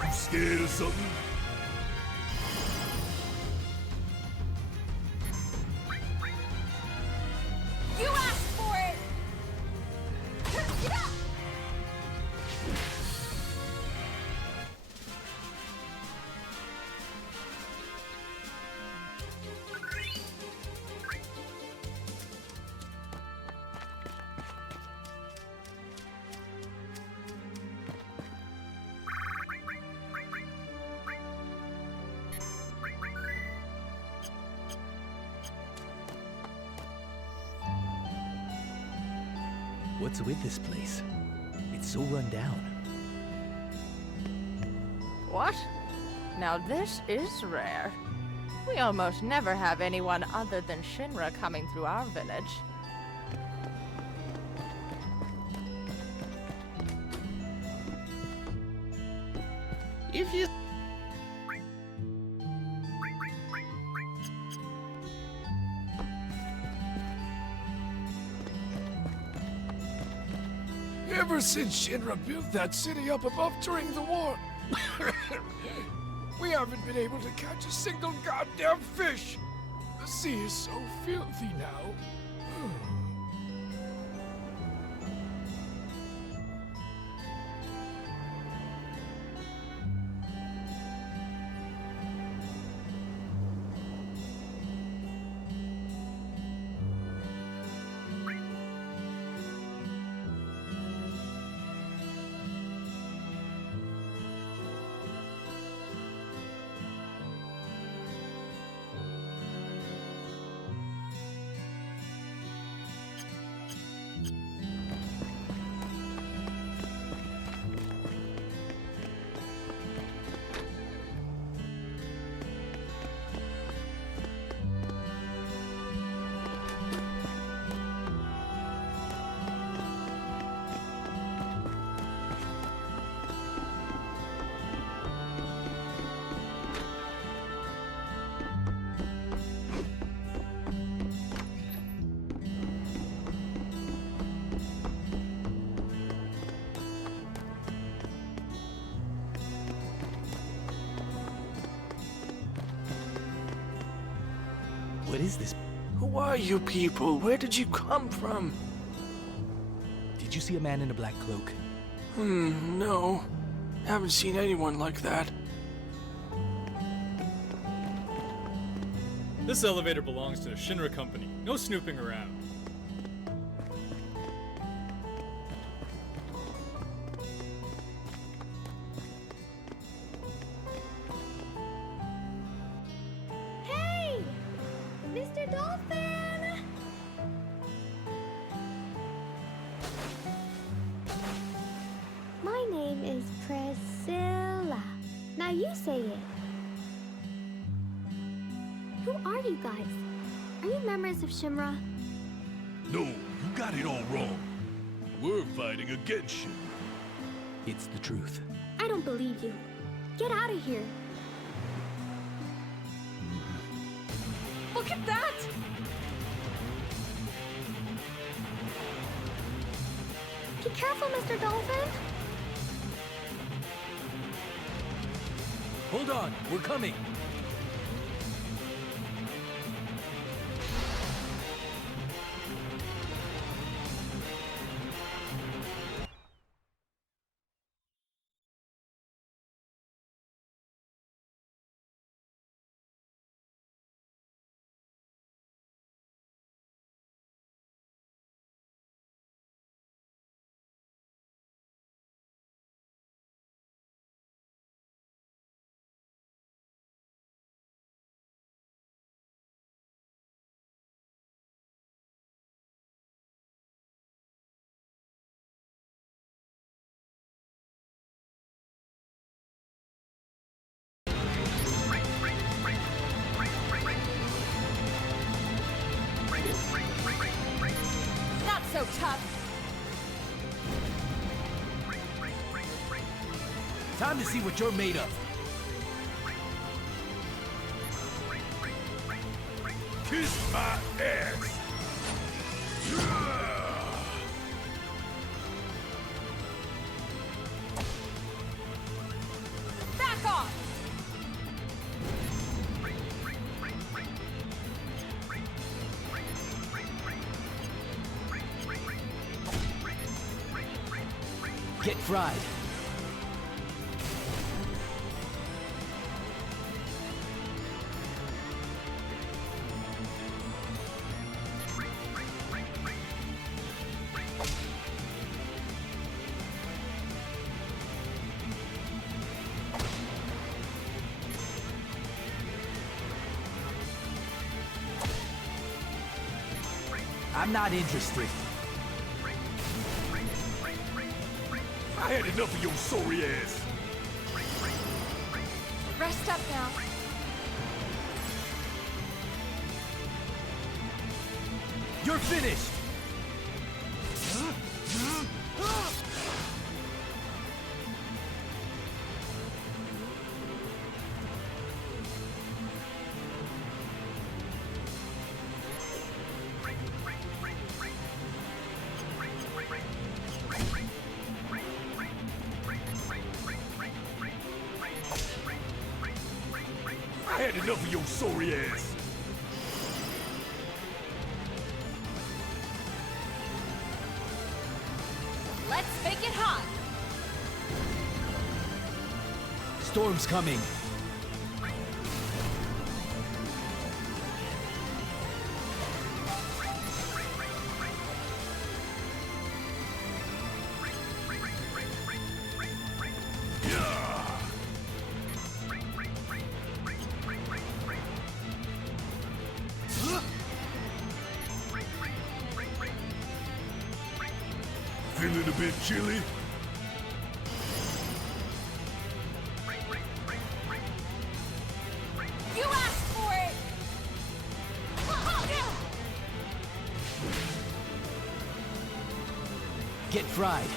You scared of something? You asked for it! What's with this place? It's so run down. What? Now this is rare. We almost never have anyone other than Shinra coming through our village. If you... Ever since Shinra built that city up above during the war, we haven't been able to catch a single goddamn fish. The sea is so filthy now. What is this? Who are you people? Where did you come from? Did you see a man in a black cloak? No. Haven't seen anyone like that. This elevator belongs to the Shinra company. No snooping around. Hey! Mr. Dolphin! My name is Priscilla. Now you say it. Who are you guys? Are you members of Shimra? No, you got it all wrong. We're fighting against you. It's the truth. I don't believe you. Get out of here. Look at that! Be careful, Mr. Dolphin. Hold on, we're coming. tough. Time to see what you're made of. Kiss my ass! Back off! Get fried. I'm not interested. I had enough of your sorry ass. Rest up now. You're finished! I had enough of your sorry ass. Let's make it hot. Storm's coming. Feeling a bit chilly? You asked for it. Get fried.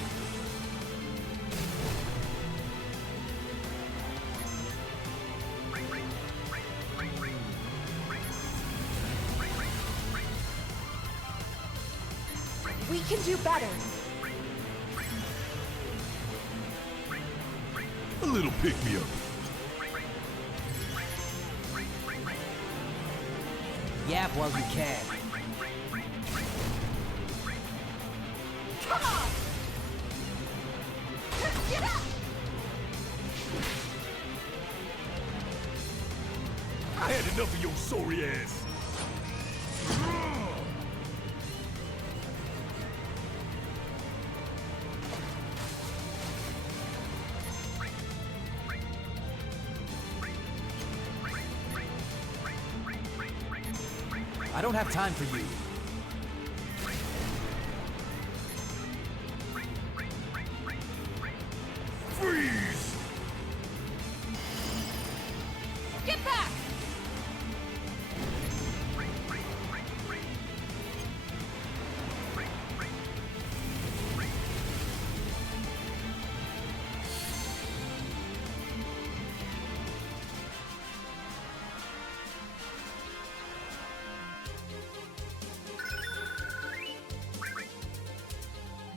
We can do better. A little pick-me-up. Yap while you can. Come on! Get up! I had enough of your sorry ass. I don't have time for you. Freeze! Get back!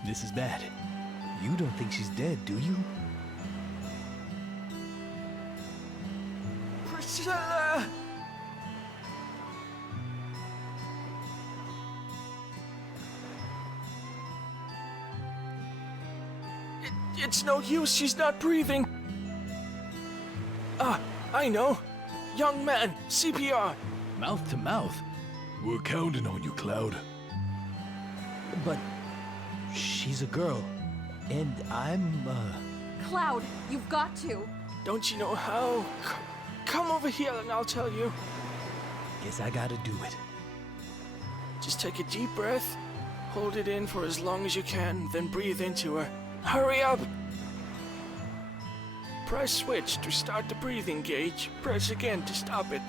This is bad. You don't think she's dead, do you? Priscilla! It's no use, she's not breathing. Ah, I know. Young man, CPR. Mouth to mouth. We're counting on you, Cloud. But she's a girl, and I'm, Cloud, you've got to. Don't you know how? Come over here and I'll tell you. Guess I gotta do it. Just take a deep breath, hold it in for as long as you can, then breathe into her. Hurry up! Press switch to start the breathing gauge. Press again to stop it.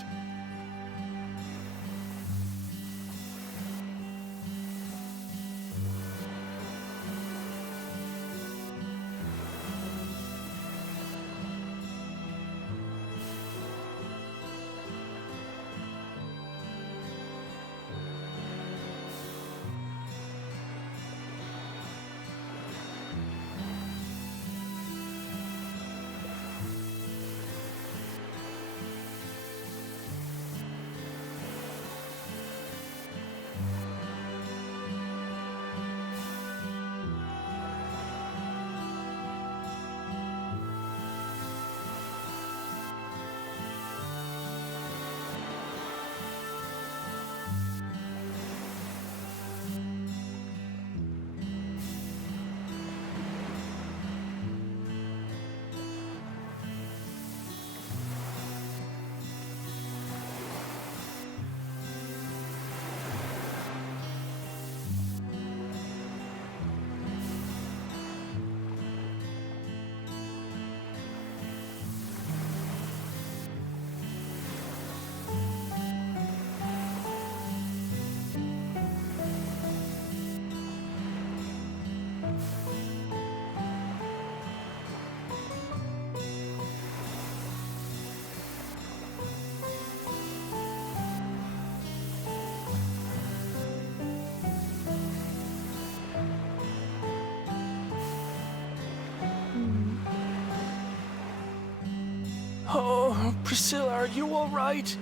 Priscilla, are you alright?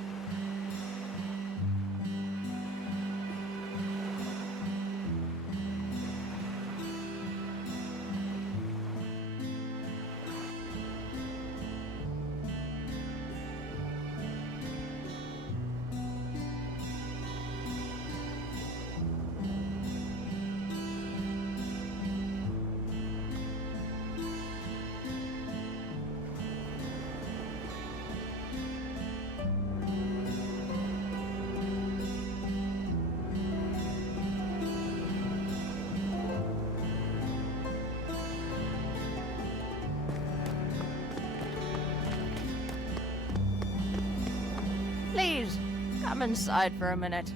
Please, come inside for a minute.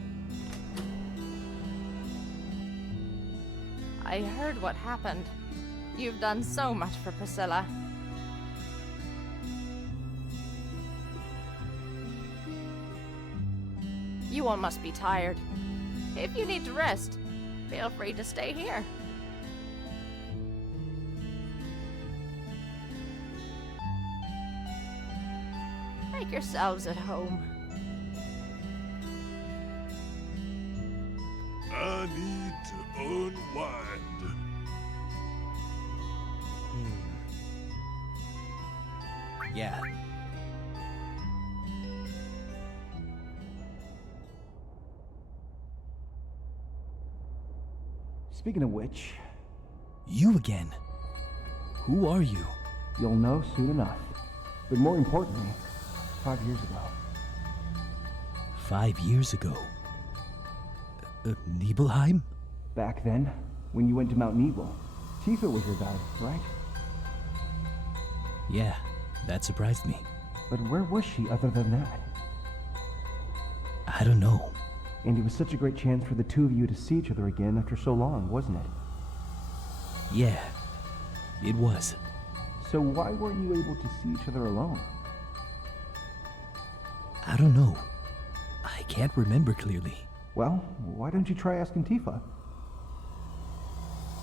I heard what happened. You've done so much for Priscilla. You all must be tired. If you need to rest, feel free to stay here. Make yourselves at home. I need to unwind. Yeah. Speaking of which... You again? Who are you? You'll know soon enough. But more importantly, 5 years ago. 5 years ago? Nibelheim? Back then, when you went to Mount Nibel, Tifa was your guide, right? Yeah, that surprised me. But where was she other than that? I don't know. And it was such a great chance for the two of you to see each other again after so long, wasn't it? Yeah, it was. So why weren't you able to see each other alone? I don't know. I can't remember clearly. Well, why don't you try asking Tifa?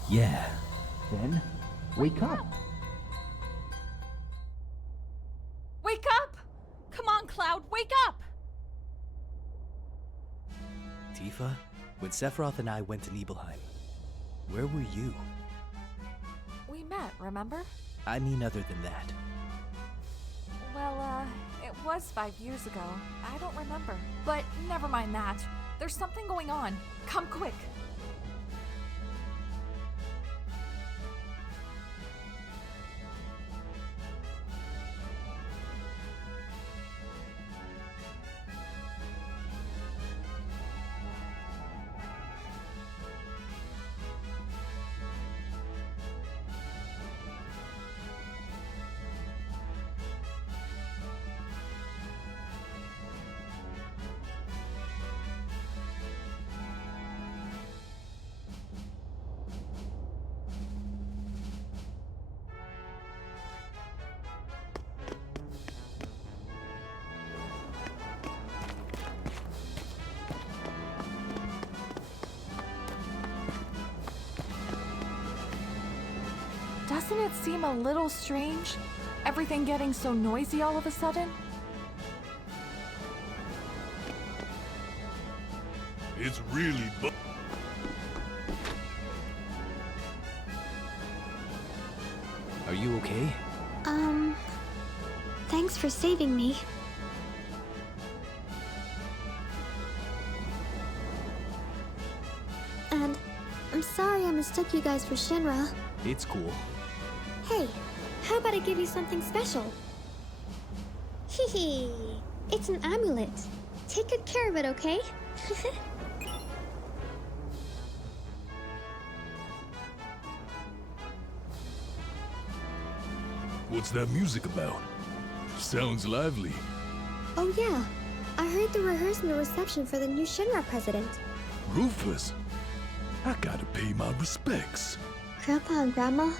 Yeah. Then, wake up. Wake up! Come on, Cloud, wake up! Tifa, when Sephiroth and I went to Nibelheim, where were you? We met, remember? I mean other than that. Well, it was 5 years ago. I don't remember. But never mind that. There's something going on. Come quick. Doesn't it seem a little strange? Everything getting so noisy all of a sudden? It's really Are you okay? Thanks for saving me. And I'm sorry I mistook you guys for Shinra. It's cool. Hey, how about I give you something special? Hee hee. It's an amulet. Take good care of it, okay? What's that music about? Sounds lively. Oh yeah, I heard they're rehearsing the reception for the new Shinra president. Rufus, I gotta pay my respects. Grandpa and Grandma,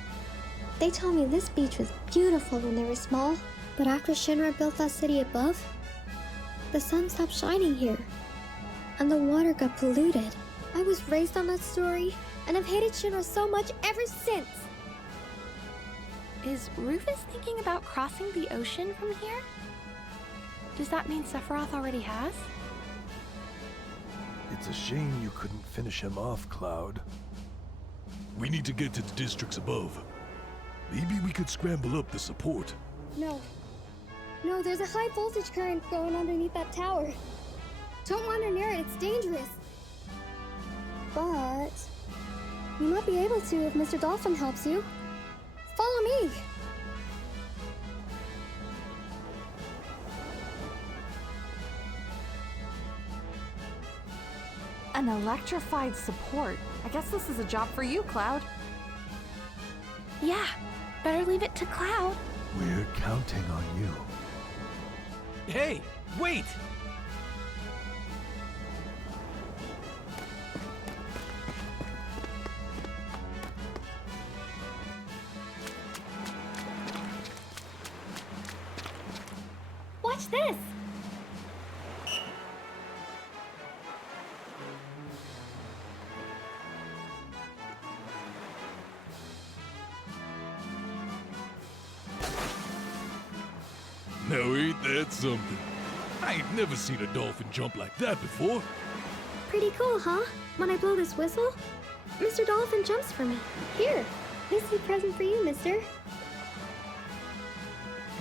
they told me this beach was beautiful when they were small, but after Shinra built that city above, the sun stopped shining here, and the water got polluted. I was raised on that story, and I've hated Shinra so much ever since. Is Rufus thinking about crossing the ocean from here? Does that mean Sephiroth already has? It's a shame you couldn't finish him off, Cloud. We need to get to the districts above. Maybe we could scramble up the support. No. No, there's a high voltage current going underneath that tower. Don't wander near it, it's dangerous. But you might be able to if Mr. Dolphin helps you. Follow me. An electrified support. I guess this is a job for you, Cloud. Yeah, better leave it to Cloud. We're counting on you. Hey, wait! Watch this! Now ain't that something? I ain't never seen a dolphin jump like that before. Pretty cool, huh? When I blow this whistle, Mr. Dolphin jumps for me. Here, this is a present for you, mister.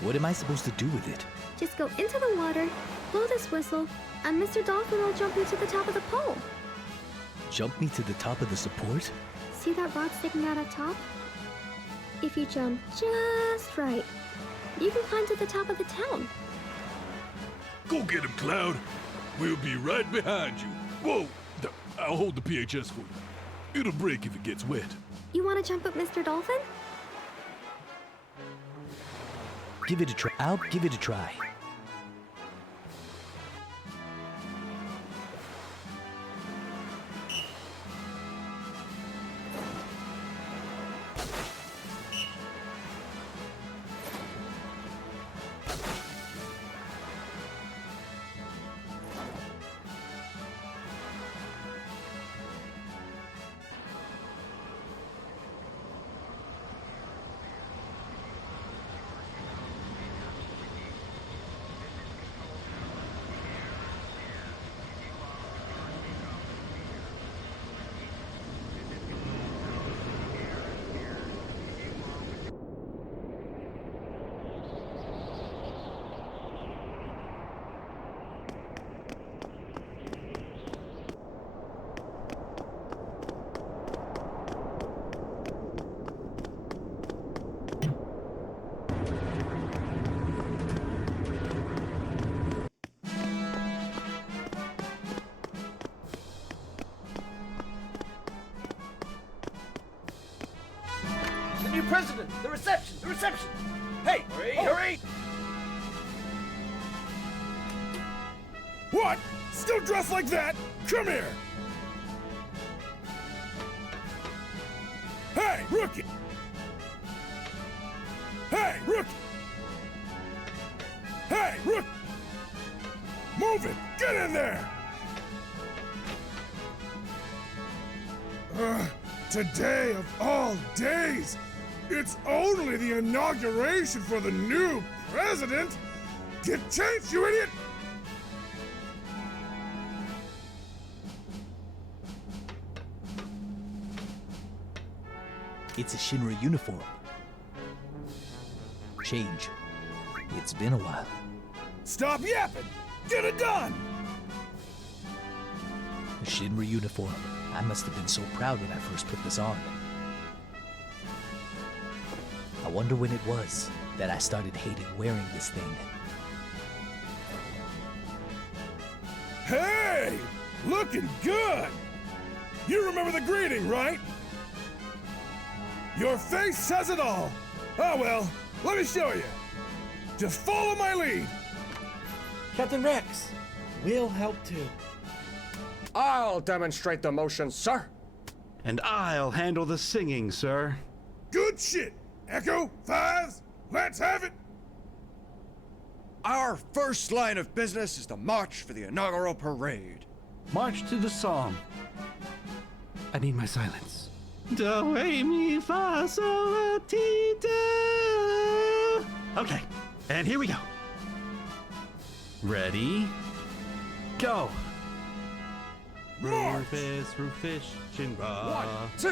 What am I supposed to do with it? Just go into the water, blow this whistle, and Mr. Dolphin will jump you to the top of the pole. Jump me to the top of the support? See that rod sticking out up top? If you jump just right, you can climb to the top of the town. Go get him, Cloud. We'll be right behind you. Whoa! I'll hold the PHS for you. It'll break if it gets wet. You want to jump up Mr. Dolphin? Give it a try. I'll give it a try. New president! The reception! The reception! Hey! Hurry! Hurry! What? Still dressed like that? Come here! Hey, rookie! Hey, rookie! Hey, rookie! Move it! Get in there! Today of all days! It's only the inauguration for the new president! Get changed, you idiot! It's a Shinra uniform. Change. It's been a while. Stop yapping! Get it done! A Shinra uniform. I must have been so proud when I first put this on. I wonder when it was that I started hating wearing this thing. Hey! Looking good! You remember the greeting, right? Your face says it all! Oh well, let me show you. Just follow my lead! Captain Rex, we'll help too. I'll demonstrate the motion, sir. And I'll handle the singing, sir. Good shit! Echo, Fives, let's have it! Our first line of business is the march for the inaugural parade. March to the song. I need my silence. Do, re, mi, fa, sol, la, ti, do. Okay, and here we go. Ready? Go! March! Rufus, Shinra. 1, 2,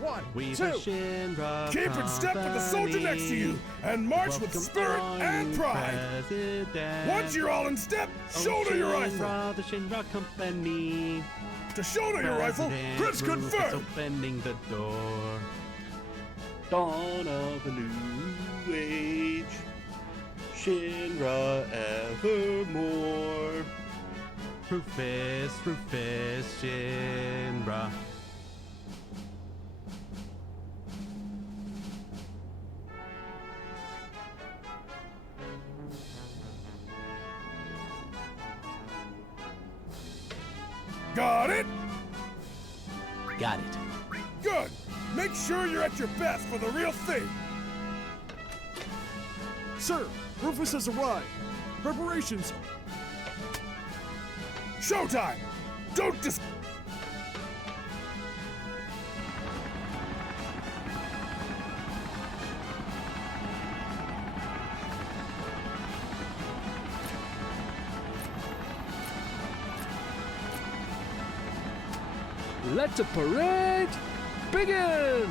1, We 2. the Shinra Keep in step with the soldier next to you and march with spirit and pride. President. Once you're all in step, shoulder your rifle. Shinra, the Shinra Company. To shoulder your rifle, Chris Rufus confirmed. opening the door. Dawn of a new age. Shinra evermore. Rufus, Shinra. Got it? Got it. Good. Make sure you're at your best for the real thing. Sir, Rufus has arrived. Preparations. Showtime! Don't dis- Let the parade begin!